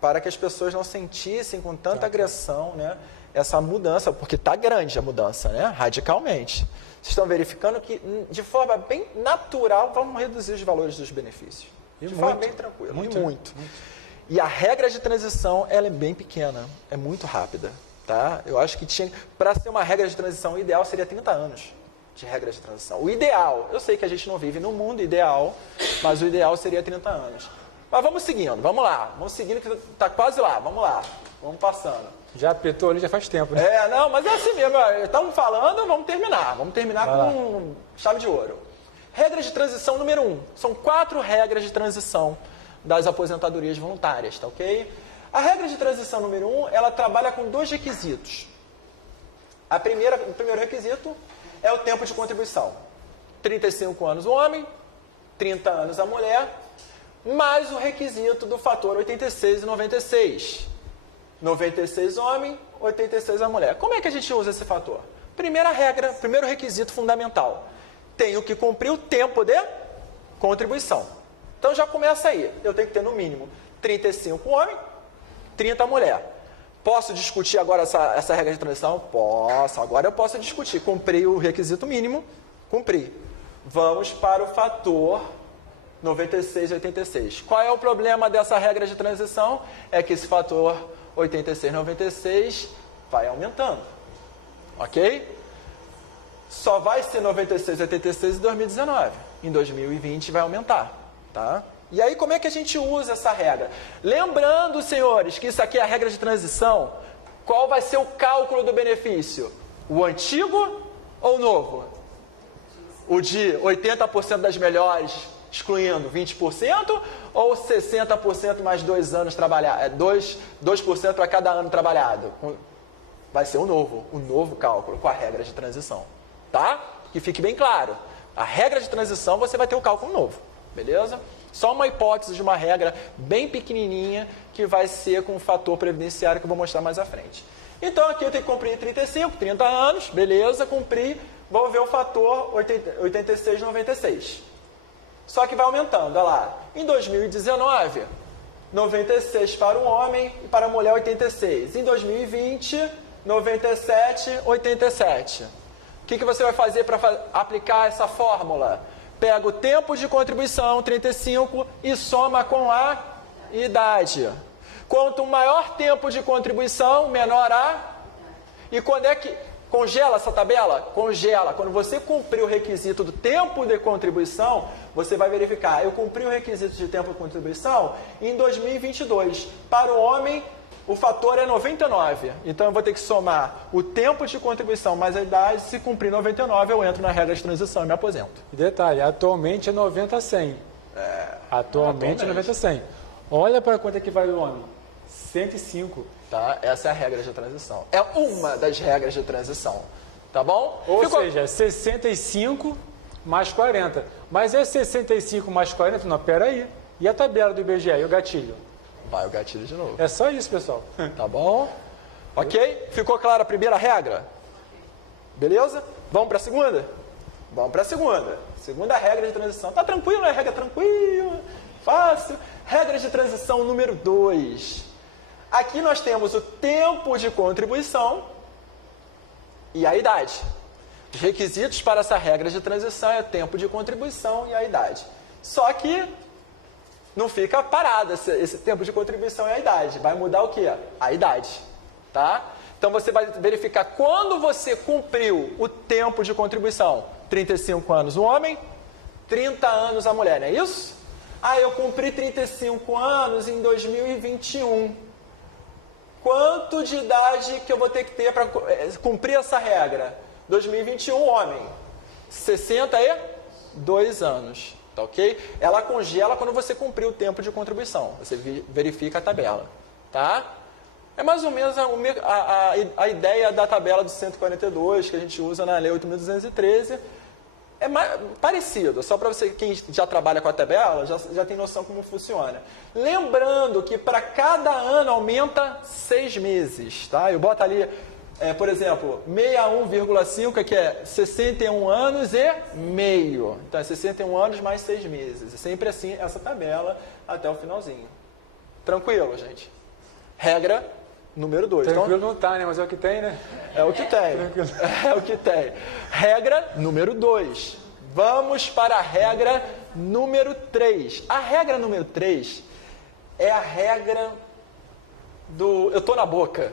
para que as pessoas não sentissem com tanta agressão, né, essa mudança, porque está grande a mudança, né, radicalmente. Vocês estão verificando que, de forma bem natural, vamos reduzir os valores dos benefícios. De forma bem tranquila. Muito. E a regra de transição, ela é bem pequena, é muito rápida. Tá? Eu acho que para ser uma regra de transição, o ideal seria 30 anos de regra de transição. O ideal, eu sei que a gente não vive no mundo ideal, mas o ideal seria 30 anos. Mas vamos seguindo, vamos lá. Vamos seguindo que está quase lá, vamos lá. Vamos passando. Já apertou ali, já faz tempo, né? Não, mas é assim mesmo. Estamos falando, vamos terminar. Vamos terminar com chave de ouro. Regra de transição número 1. São 4 regras de transição das aposentadorias voluntárias, tá ok? A regra de transição número 1, ela trabalha com 2 requisitos. O primeiro requisito é o tempo de contribuição. 35 anos o homem, 30 anos a mulher, mais o requisito do fator 86 e 96. 96 homem, 86 a mulher. Como é que a gente usa esse fator? Primeira regra, primeiro requisito fundamental. Tenho que cumprir o tempo de contribuição. Então já começa aí. Eu tenho que ter no mínimo 35 homem, 30 mulher. Posso discutir agora essa regra de transição? Posso. Agora eu posso discutir. Cumpri o requisito mínimo, cumpri. Vamos para o fator 96 e 86. Qual é o problema dessa regra de transição? É que esse fator 86 e 96 vai aumentando. Ok? Só vai ser 96 e 86 em 2019. Em 2020 vai aumentar. Tá? E aí, como é que a gente usa essa regra? Lembrando, senhores, que isso aqui é a regra de transição. Qual vai ser o cálculo do benefício? O antigo ou o novo? O de 80% das melhores, excluindo 20%, ou 60% mais 2 anos trabalhados, 2% para cada ano trabalhado? Vai ser o novo cálculo com a regra de transição. Tá? Que fique bem claro. A regra de transição, você vai ter o cálculo novo. Beleza? Só uma hipótese de uma regra bem pequenininha que vai ser com o fator previdenciário que eu vou mostrar mais à frente. Então, aqui eu tenho que cumprir 30 anos, beleza, cumpri, vou ver o fator 86, 96. Só que vai aumentando, olha lá. Em 2019, 96 para o homem e para a mulher 86. Em 2020, 97, 87. O que você vai fazer para aplicar essa fórmula? Pega o tempo de contribuição, 35, e soma com a idade. Quanto maior tempo de contribuição, menor a E quando é que congela essa tabela? Congela. Quando você cumprir o requisito do tempo de contribuição, você vai verificar, eu cumpri o requisito de tempo de contribuição em 2022. Para o homem, o fator é 99. Então, eu vou ter que somar o tempo de contribuição mais a idade. Se cumprir 99, eu entro na regra de transição e me aposento. E detalhe, atualmente é 90-100. Atualmente é 90-100. Olha para quanto é que vai o homem. 105. Tá? Essa é a regra de transição. É uma das regras de transição. Tá bom? Ou seja, 65 mais 40. Mas é 65 mais 40? Não, peraí. E a tabela do IBGE? E o gatilho? Vai o gatilho de novo. É só isso, pessoal. Tá bom? Ok? Ficou clara a primeira regra? Beleza? Vamos para a segunda? Vamos para a segunda. Segunda regra de transição. Tá tranquilo, né? Regra tranquila, fácil. Regra de transição número 2. Aqui nós temos o tempo de contribuição e a idade. Os requisitos para essa regra de transição é o tempo de contribuição e a idade. Só que não fica parado esse tempo de contribuição e a idade. Vai mudar o quê? A idade. Tá? Então você vai verificar quando você cumpriu o tempo de contribuição. 35 anos o homem, 30 anos a mulher, não é isso? Ah, eu cumpri 35 anos em 2021. Quanto de idade que eu vou ter que ter para cumprir essa regra? 2021, homem. 62 anos. Tá ok? Ela congela quando você cumprir o tempo de contribuição. Você verifica a tabela. Tá? É mais ou menos a ideia da tabela do 142 que a gente usa na Lei 8.213. É parecido, só para você, quem já trabalha com a tabela, já tem noção como funciona. Lembrando que para cada ano aumenta 6 meses, tá? Eu boto ali, por exemplo, 61,5, que é 61 anos e meio. Então, é 61 anos mais 6 meses. É sempre assim essa tabela até o finalzinho. Tranquilo, gente? Regra número 2. Tranquilo então, não tá, né? Mas é o que tem, né? É o que tem. É o que tem. Regra número 2. Vamos para a regra número 3. A regra número 3 é a regra do... Eu tô na boca,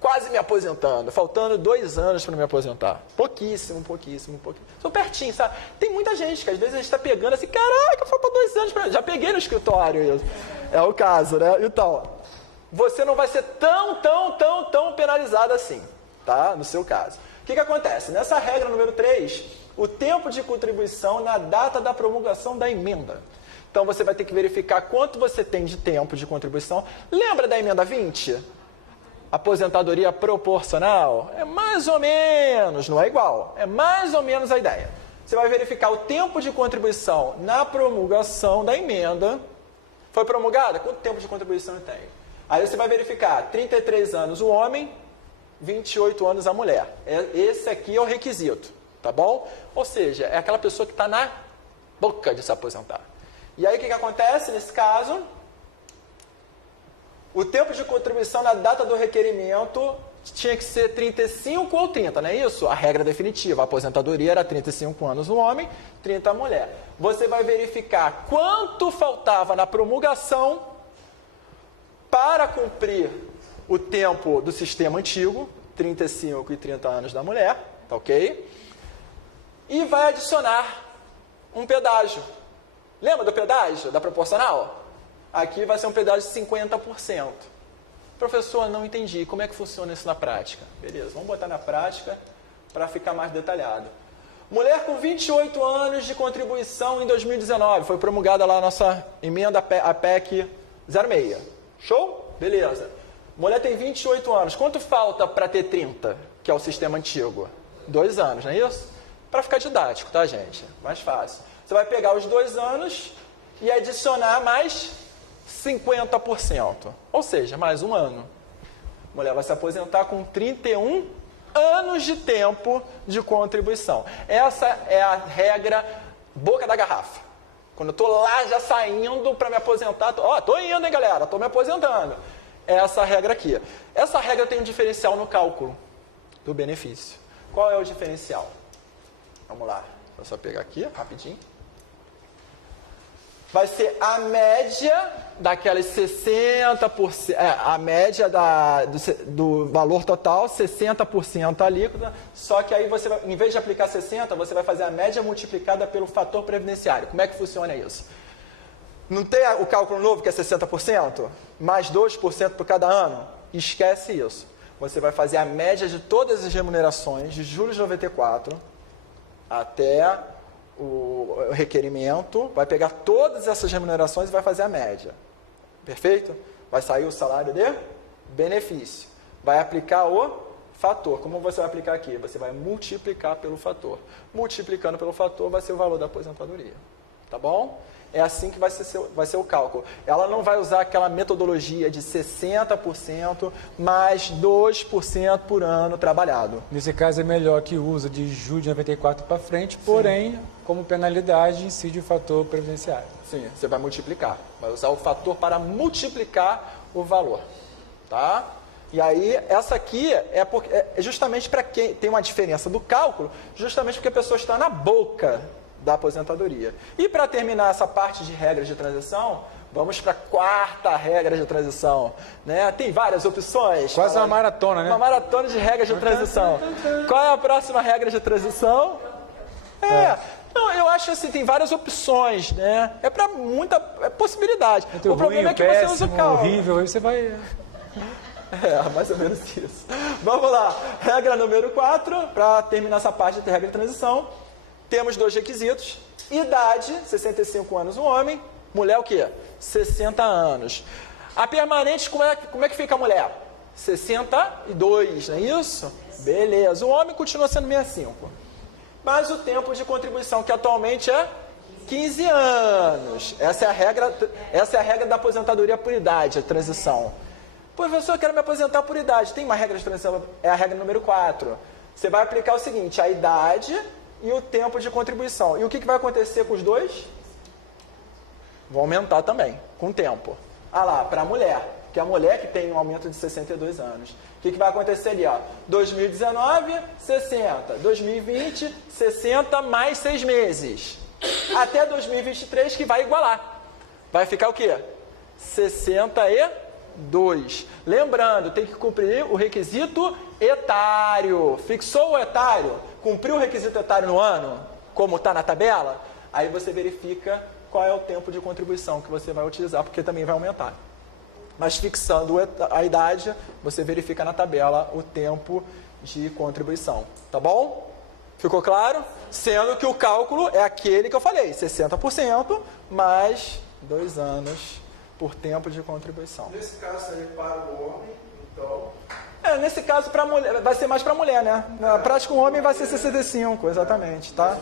quase me aposentando, faltando 2 anos para me aposentar. Pouquíssimo. Sou pertinho, sabe? Tem muita gente que às vezes a gente está pegando assim, caraca, falta 2 anos para... Já peguei no escritório isso. É o caso, né? Então, você não vai ser tão penalizado assim, tá? No seu caso. O que acontece? Nessa regra número 3, o tempo de contribuição na data da promulgação da emenda. Então, você vai ter que verificar quanto você tem de tempo de contribuição. Lembra da emenda 20? Aposentadoria proporcional? É mais ou menos, não é igual. É mais ou menos a ideia. Você vai verificar o tempo de contribuição na promulgação da emenda. Foi promulgada? Quanto tempo de contribuição eu tenho? Aí você vai verificar 33 anos o homem, 28 anos a mulher. Esse aqui é o requisito, tá bom? Ou seja, é aquela pessoa que está na boca de se aposentar. E aí o que acontece nesse caso? O tempo de contribuição na data do requerimento tinha que ser 35 ou 30, não é isso? A regra definitiva, a aposentadoria era 35 anos o homem, 30 a mulher. Você vai verificar quanto faltava na promulgação para cumprir o tempo do sistema antigo, 35 e 30 anos da mulher, tá ok? E vai adicionar um pedágio. Lembra do pedágio, da proporcional? Aqui vai ser um pedágio de 50%. Professor, não entendi. Como é que funciona isso na prática? Beleza, vamos botar na prática para ficar mais detalhado. Mulher com 28 anos de contribuição em 2019. Foi promulgada lá a nossa emenda, a PEC 06. Show? Beleza. Mulher tem 28 anos. Quanto falta para ter 30, que é o sistema antigo? 2 anos, não é isso? Para ficar didático, tá, gente? Mais fácil. Você vai pegar os 2 anos e adicionar mais 50%. Ou seja, mais 1 ano. A mulher vai se aposentar com 31 anos de tempo de contribuição. Essa é a regra boca da garrafa. Quando eu estou lá já saindo para me aposentar, estou indo, hein, galera? Estou me aposentando. É essa regra aqui. Essa regra tem um diferencial no cálculo do benefício. Qual é o diferencial? Vamos lá. Vou só pegar aqui, rapidinho. vai ser a média daquelas 60%, a média do valor total, 60% a alíquota, só que aí você vai, em vez de aplicar 60%, você vai fazer a média multiplicada pelo fator previdenciário. Como é que funciona isso? Não tem o cálculo novo que é 60%? Mais 2% por cada ano? Esquece isso. Você vai fazer a média de todas as remunerações de julho de 94 até o requerimento, vai pegar todas essas remunerações e vai fazer a média. Perfeito? Vai sair o salário de benefício. Vai aplicar o fator. Como você vai aplicar aqui? Você vai multiplicar pelo fator. Multiplicando pelo fator vai ser o valor da aposentadoria. Tá bom? É assim que vai ser o cálculo. Ela não vai usar aquela metodologia de 60% mais 2% por ano trabalhado. Nesse caso é melhor que usa de julho de 94 para frente, porém, como penalidade, incide o fator previdenciário. Sim, você vai multiplicar. Vai usar o fator para multiplicar o valor. Tá? E aí, essa aqui é justamente para quem tem uma diferença do cálculo, justamente porque a pessoa está na boca da aposentadoria. E para terminar essa parte de regras de transição, vamos para a quarta regra de transição. Né? Tem várias opções. Quase uma maratona, né? Uma maratona de regras de transição. Qual é a próxima regra de transição? Não, eu acho assim, tem várias opções, né? É para muita possibilidade. Entre o problema ruim, é que você usa o cálculo. horrível, aí você vai... Mais ou menos isso. Vamos lá. Regra número 4, para terminar essa parte de regra de transição. Temos 2 requisitos. Idade, 65 anos o homem. Mulher o quê? 60 anos. A permanente, como é que fica a mulher? 62, não é isso? Beleza. O homem continua sendo 65. Mas o tempo de contribuição, que atualmente é 15 anos. Essa é a regra da aposentadoria por idade, a transição. Professor, eu quero me aposentar por idade. Tem uma regra de transição, é a regra número 4. Você vai aplicar o seguinte, a idade e o tempo de contribuição. E o que vai acontecer com os dois? Vão aumentar também, com o tempo. Ah lá, para a mulher, que é a mulher que tem um aumento de 62 anos. O que vai acontecer ali? 2019, 60. 2020, 60 mais 6 meses. Até 2023 que vai igualar. Vai ficar o quê? 62. Lembrando, tem que cumprir o requisito etário. Fixou o etário? Cumpriu o requisito etário no ano, como está na tabela? Aí você verifica qual é o tempo de contribuição que você vai utilizar, porque também vai aumentar. Mas fixando a idade, você verifica na tabela o tempo de contribuição. Tá bom? Ficou claro? Sendo que o cálculo é aquele que eu falei, 60% mais 2 anos por tempo de contribuição. Nesse caso aí para o homem, então... Nesse caso para mulher, vai ser mais para mulher, né? Na prática o homem vai ser 65, exatamente, tá?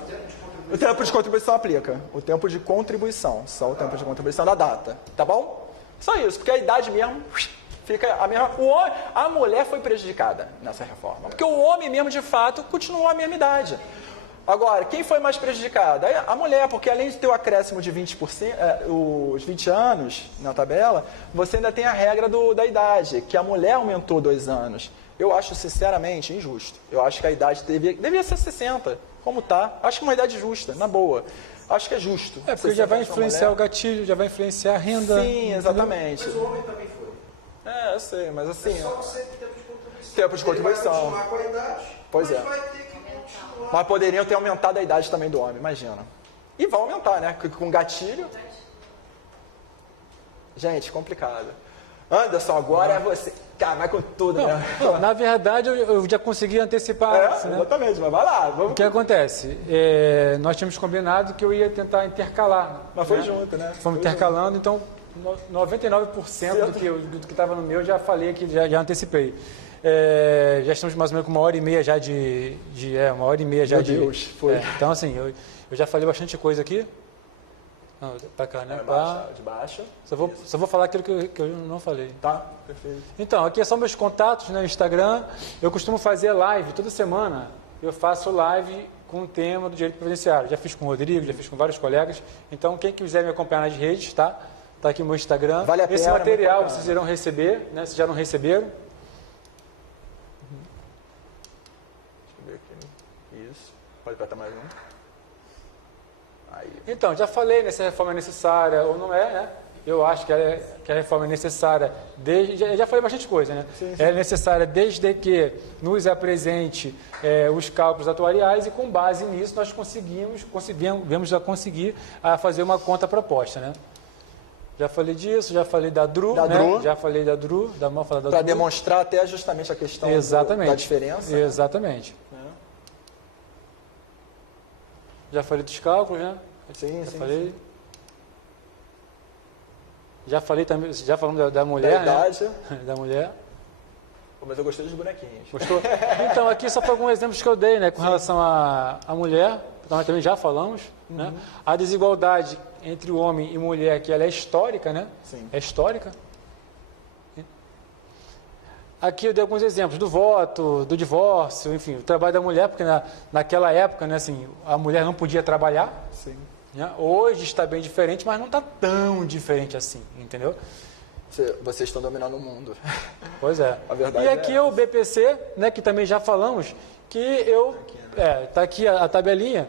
O tempo de contribuição aplica. O tempo de contribuição, só o tempo de contribuição da data, tá bom? Só isso, porque a idade mesmo fica a mesma. A mulher foi prejudicada nessa reforma, porque o homem mesmo de fato continuou a mesma idade. Agora, quem foi mais prejudicado? A mulher, porque além de ter o acréscimo de 20%, os 20 anos na tabela, você ainda tem a regra da idade, que a mulher aumentou 2 anos. Eu acho, sinceramente, injusto. Eu acho que a idade devia ser 60, como tá. Acho que uma idade justa, na boa. Acho que é justo. Porque já vai influenciar o gatilho, já vai influenciar a renda. Sim, exatamente. Mas o homem também foi. Eu sei, mas assim... É só você ter tempo de contribuição. Tempo de contribuição. Ele vai continuar com a idade, Pois mas é. vai ter que continuar. Mas poderiam ter aumentado a idade também do homem, imagina. E vão aumentar, né? Com gatilho. Gente, complicado. Anderson, agora é você. Cara, vai com tudo, né? Na verdade, eu já consegui antecipar isso, né? Exatamente, mas vai lá. Vamos... O que acontece? Nós tínhamos combinado que eu ia tentar intercalar. Mas foi né? junto, né? Fomos intercalando, então 99% do que estava no meu já falei aqui, já antecipei. Já estamos mais ou menos com 1h30 já uma hora e meia já Meu Deus, foi. Então, assim, eu já falei bastante coisa aqui. Não, pra cá, né? De baixo. Só vou falar aquilo que eu não falei. Tá, perfeito. Então, aqui são meus contatos no Instagram. Eu costumo fazer live toda semana. Eu faço live com o tema do direito previdenciário. Já fiz com o Rodrigo, já fiz com vários colegas. Então, quem quiser me acompanhar nas redes, tá? Tá aqui o meu Instagram. Vale a pena. Esse material vocês irão receber, né? Se já não receberam. Deixa eu ver aqui. Isso. Pode apertar mais um. Aí. Então, já falei, né, se a reforma é necessária ou não é, né? Eu acho que a reforma é necessária, já falei bastante coisa, né? Sim. É necessária desde que nos apresente os cálculos atuariais e com base nisso nós vamos a conseguir fazer uma conta proposta, né? Já falei disso, já falei da DRU, né? Já falei da DRU, vamos falar da DRU. Para demonstrar até justamente a questão da diferença. Exatamente. Né? Já falei dos cálculos, né? Sim, já sim. falei. Sim. Já falei também, já falamos da mulher, da idade. né? Da mulher. Mas eu gostei dos bonequinhos. Gostou? Então, aqui só foi alguns exemplos que eu dei, né? Com relação à mulher, nós também já falamos, né? A desigualdade entre o homem e mulher, que ela é histórica, né? Sim. É histórica. Aqui eu dei alguns exemplos do voto, do divórcio, enfim, o trabalho da mulher, porque naquela época, né, assim, a mulher não podia trabalhar. Sim. Né? Hoje está bem diferente, mas não está tão diferente assim, entendeu? Vocês estão dominando o mundo. Pois é. A verdade e aqui o BPC, né, que também já falamos, que eu... Está aqui a tabelinha.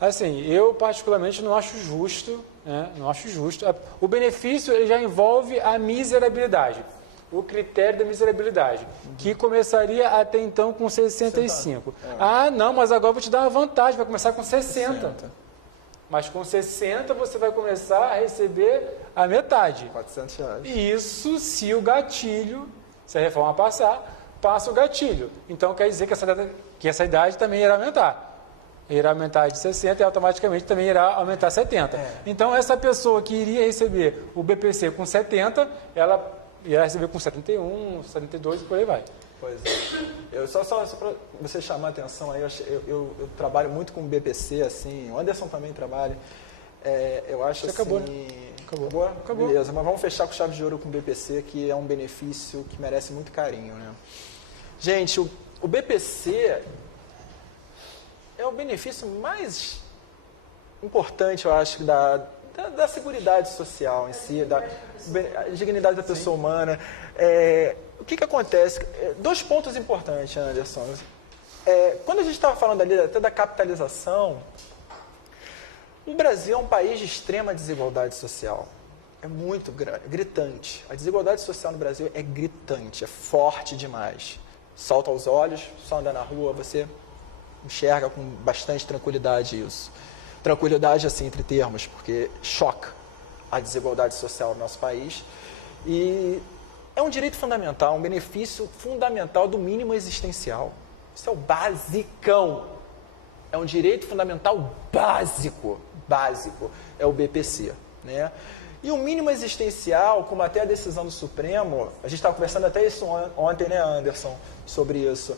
Assim, eu particularmente não acho justo, né, não acho justo. O benefício ele já envolve a miserabilidade, o critério da miserabilidade, que começaria até então com 65. Ah, não, mas agora eu vou te dar uma vantagem, vai começar com 60. Mas com 60 você vai começar a receber a metade. R$400. Isso se o gatilho, se a reforma passar, passa o gatilho. Então quer dizer que essa idade também irá aumentar. Irá aumentar de 60 e automaticamente também irá aumentar 70. Então essa pessoa que iria receber o BPC com 70, ela irá receber com 71, 72 e por aí vai. Pois é. Eu, só para você chamar a atenção aí, eu trabalho muito com BPC, assim, o Anderson também trabalha. Eu acho Você assim... acabou, né? Acabou. Beleza, mas vamos fechar com chave de ouro com o BPC, que é um benefício que merece muito carinho, né? Gente, o BPC é o benefício mais importante, eu acho, da seguridade social em si, da dignidade da pessoa humana. O que acontece? 2 pontos importantes, Anderson. Quando a gente estava falando ali até da capitalização, o Brasil é um país de extrema desigualdade social. É muito gritante. A desigualdade social no Brasil é gritante, é forte demais. Salta aos olhos, só andar na rua, você enxerga com bastante tranquilidade isso. Tranquilidade, assim, entre termos, porque choca a desigualdade social no nosso país. E é um direito fundamental, um benefício fundamental do mínimo existencial. Isso é o basicão. É um direito fundamental básico. É o BPC, né? E o mínimo existencial, como até a decisão do Supremo, a gente estava conversando até isso ontem, né, Anderson, sobre isso.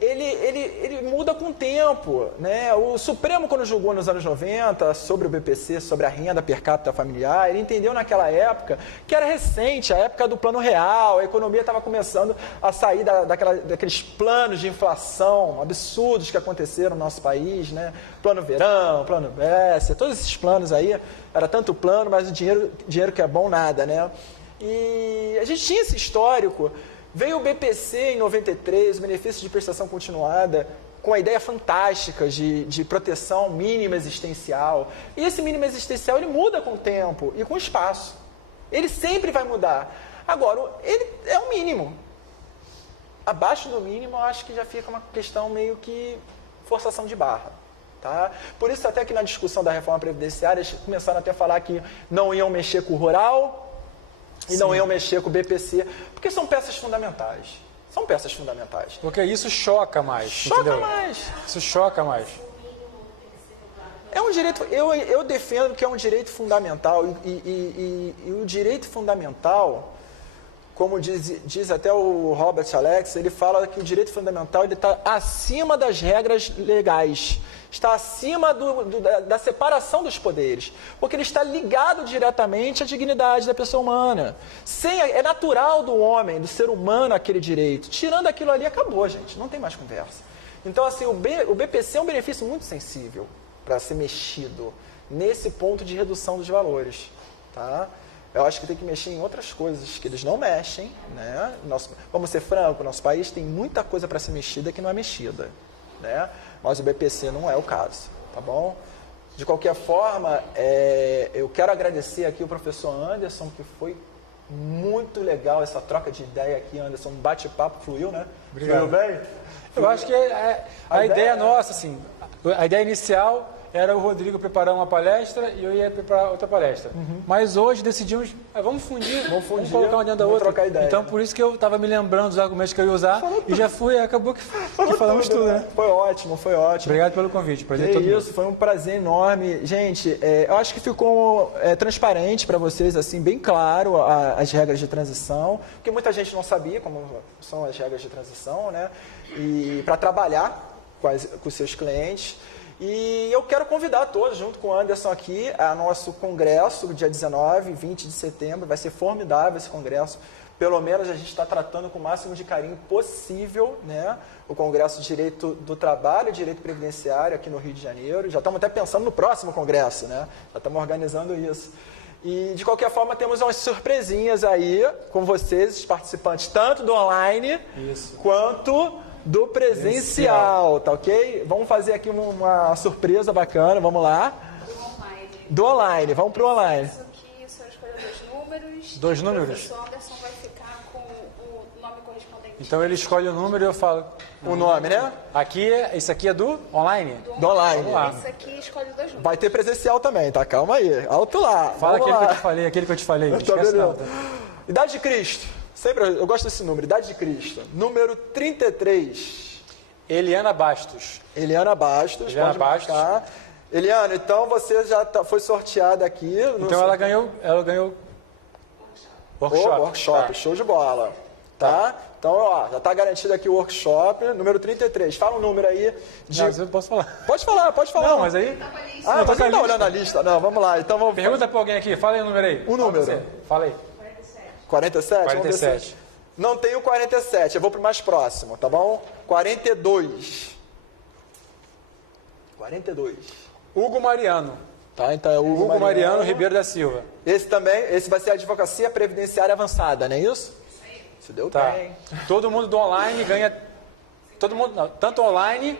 Ele muda com o tempo, né? O Supremo, quando julgou nos anos 90 sobre o BPC, sobre a renda per capita familiar, ele entendeu naquela época que era recente, a época do Plano Real, a economia estava começando a sair daqueles planos de inflação absurdos que aconteceram no nosso país, né? Plano Verão, Plano Bessa, todos esses planos aí, era tanto plano, mas o dinheiro que é bom, nada, né? E a gente tinha esse histórico. Veio o BPC em 93, o benefício de prestação continuada, com a ideia fantástica de proteção mínima existencial. E esse mínimo existencial, ele muda com o tempo e com o espaço. Ele sempre vai mudar. Agora, ele é o mínimo. Abaixo do mínimo, eu acho que já fica uma questão meio que forçação de barra. Tá? Por isso, até que na discussão da reforma previdenciária, eles começaram até a falar que não iam mexer com o rural, e não iam mexer com o BPC, porque são peças fundamentais. São peças fundamentais. Porque isso choca mais. Choca entendeu? mais. Isso choca mais. É um direito, eu defendo que é um direito fundamental. E o direito fundamental, como diz até o Robert Alex, ele fala que o direito fundamental está acima das regras legais. Está acima da separação dos poderes, porque ele está ligado diretamente à dignidade da pessoa humana. É natural do homem, do ser humano, aquele direito. Tirando aquilo ali, acabou, gente. Não tem mais conversa. Então, assim, o BPC é um benefício muito sensível para ser mexido nesse ponto de redução dos valores. Tá? Eu acho que tem que mexer em outras coisas que eles não mexem. Né? Vamos ser francos, nosso país tem muita coisa para ser mexida que não é mexida. Né? Mas o BPC não é o caso, tá bom? De qualquer forma, eu quero agradecer aqui o professor Anderson, que foi muito legal essa troca de ideia aqui, Anderson. Um bate-papo fluiu, né? Obrigado. Fluiu bem? Eu acho que a ideia nossa, assim, a ideia inicial era o Rodrigo preparar uma palestra e eu ia preparar outra palestra. Mas hoje decidimos, vamos fundir, vamos colocar uma dentro da outra. Trocar ideia. Então, por isso que eu estava me lembrando dos argumentos que eu ia usar e já fui, acabou que falamos tudo, né? Foi ótimo, foi ótimo. Obrigado pelo convite, prazer É todo mundo. isso, foi um prazer enorme. Gente, eu acho que ficou transparente para vocês, assim, bem claro as regras de transição, porque muita gente não sabia como são as regras de transição, né? E para trabalhar com seus clientes. E eu quero convidar todos, junto com o Anderson aqui, a nosso congresso, dia 19 e 20 de setembro. Vai ser formidável esse congresso. Pelo menos a gente está tratando com o máximo de carinho possível, né? O Congresso de Direito do Trabalho e Direito Previdenciário aqui no Rio de Janeiro. Já estamos até pensando no próximo congresso, né? Já estamos organizando isso. E, de qualquer forma, temos umas surpresinhas aí com vocês, os participantes, tanto do online quanto do presencial, tá ok? Vamos fazer aqui uma surpresa bacana, vamos lá. Do online, vamos pro online. Isso aqui, o senhor escolheu 2 números. Dois e números? O professor Anderson vai ficar com o nome correspondente. Então ele escolhe o número e eu falo. O nome, né? Isso aqui é do online? Do online. Vamos lá. Esse aqui escolhe 2 números. Vai ter presencial também, tá? Calma aí. Alto lá. Fala Vamos aquele lá. que eu te falei, aquele que eu te falei. Não Tá esquece beleza. nada. Idade de Cristo. Sempre eu gosto desse número. Idade de Cristo. Número 33. Eliana Bastos. Eliana Bastos. Eliana pode Bastos. marcar. Eliana, então você já foi sorteada aqui. Então ela ganhou workshop. Workshop. Tá. Show de bola. Tá? Então, ó, já tá garantido aqui o workshop. Número 33. Fala um número aí de... Não, mas eu posso falar. Pode falar, pode falar. Não, mas aí... Ah, Não, tô mas com a não tá lista. olhando a lista. Não, vamos lá. Então vamos... Pergunta pra alguém aqui, fala aí o número aí. Um número. Fala você. Fala aí. 47? Vamos ver se- 47. Não tem o 47, eu vou pro mais próximo, tá bom? 42. 42. Hugo Mariano. Tá, então é o Hugo Mariano Ribeiro da Silva. Esse também, esse vai ser a Advocacia Previdenciária Avançada, não é isso? Se deu Tá. bem. Todo mundo do online ganha... Todo mundo, não, tanto online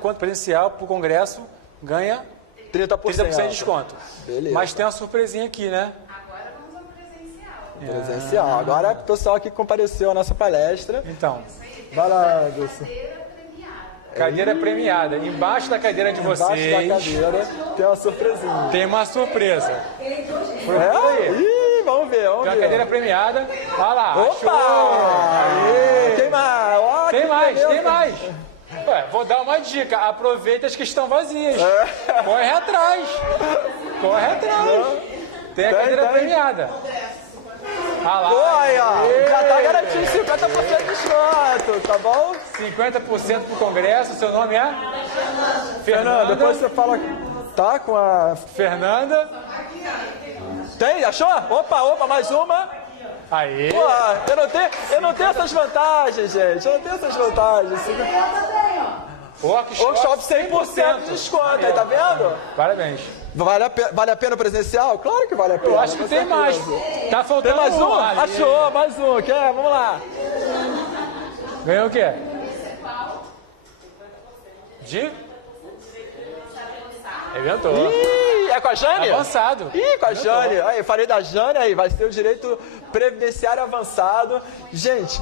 quanto presencial pro congresso ganha 30%. 30% de desconto. Beleza. Mas tem uma surpresinha aqui, né? Agora vamos ao presencial. Presencial. Agora o pessoal que compareceu à nossa palestra. Então, Vai lá, Wilson. Cadeira premiada. cadeira premiada. Embaixo da cadeira de Embaixo da vocês cadeira tem uma surpresinha. tem uma surpresa. É? Ih, vamos ver, vamos Tem uma ver. cadeira premiada. Olha lá. Opa! Achou. Aê. Tem mais! Ó, Tem que mais, beleza. tem mais. Ué, vou dar uma dica. Aproveita as que estão vazias. É. Corre atrás. Corre atrás. Tem a cadeira tem. premiada. Olha lá. Pô, aí, ó. Aê. Já tá garantido 50% de desconto, tá bom? 50% pro congresso. Seu nome é? Fernanda, depois você fala. Tá com a. Fernanda. Tem? Achou? Opa, mais uma. Aí. Pô, eu não tenho essas vantagens, gente. Eu não tenho essas vantagens. Workshop 100% de desconto, aí, tá vendo? Parabéns. Vale a pena o presencial? Claro que vale a pena. Eu acho que com tem certeza. mais. Tá faltando Tem mais um? ali. Achou, mais um. Quer? Vamos lá. Ganhou o quê? De? Inventou. Ih, é com a Jane? Avançado. Ih, com a Jane. Aí, falei da Jane, aí vai ser o direito previdenciário avançado. Gente,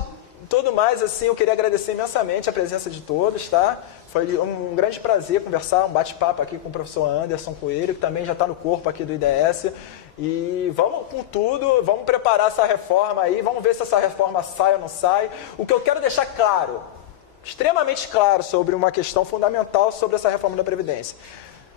tudo mais, assim, eu queria agradecer imensamente a presença de todos, tá? Foi um grande prazer conversar, um bate-papo aqui com o professor Anderson Coelho, que também já está no corpo aqui do IDS. E vamos com tudo, vamos preparar essa reforma aí, vamos ver se essa reforma sai ou não sai. O que eu quero deixar claro, extremamente claro, sobre uma questão fundamental sobre essa reforma da Previdência.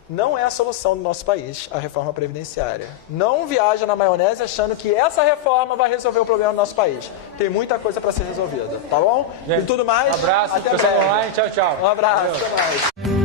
Não é a solução do nosso país, a reforma previdenciária. Não viaja na maionese achando que essa reforma vai resolver o problema do nosso país. Tem muita coisa para ser resolvida, tá bom? E tudo mais, Um abraço, até pessoal breve. online. Tchau, tchau. Um abraço, até mais.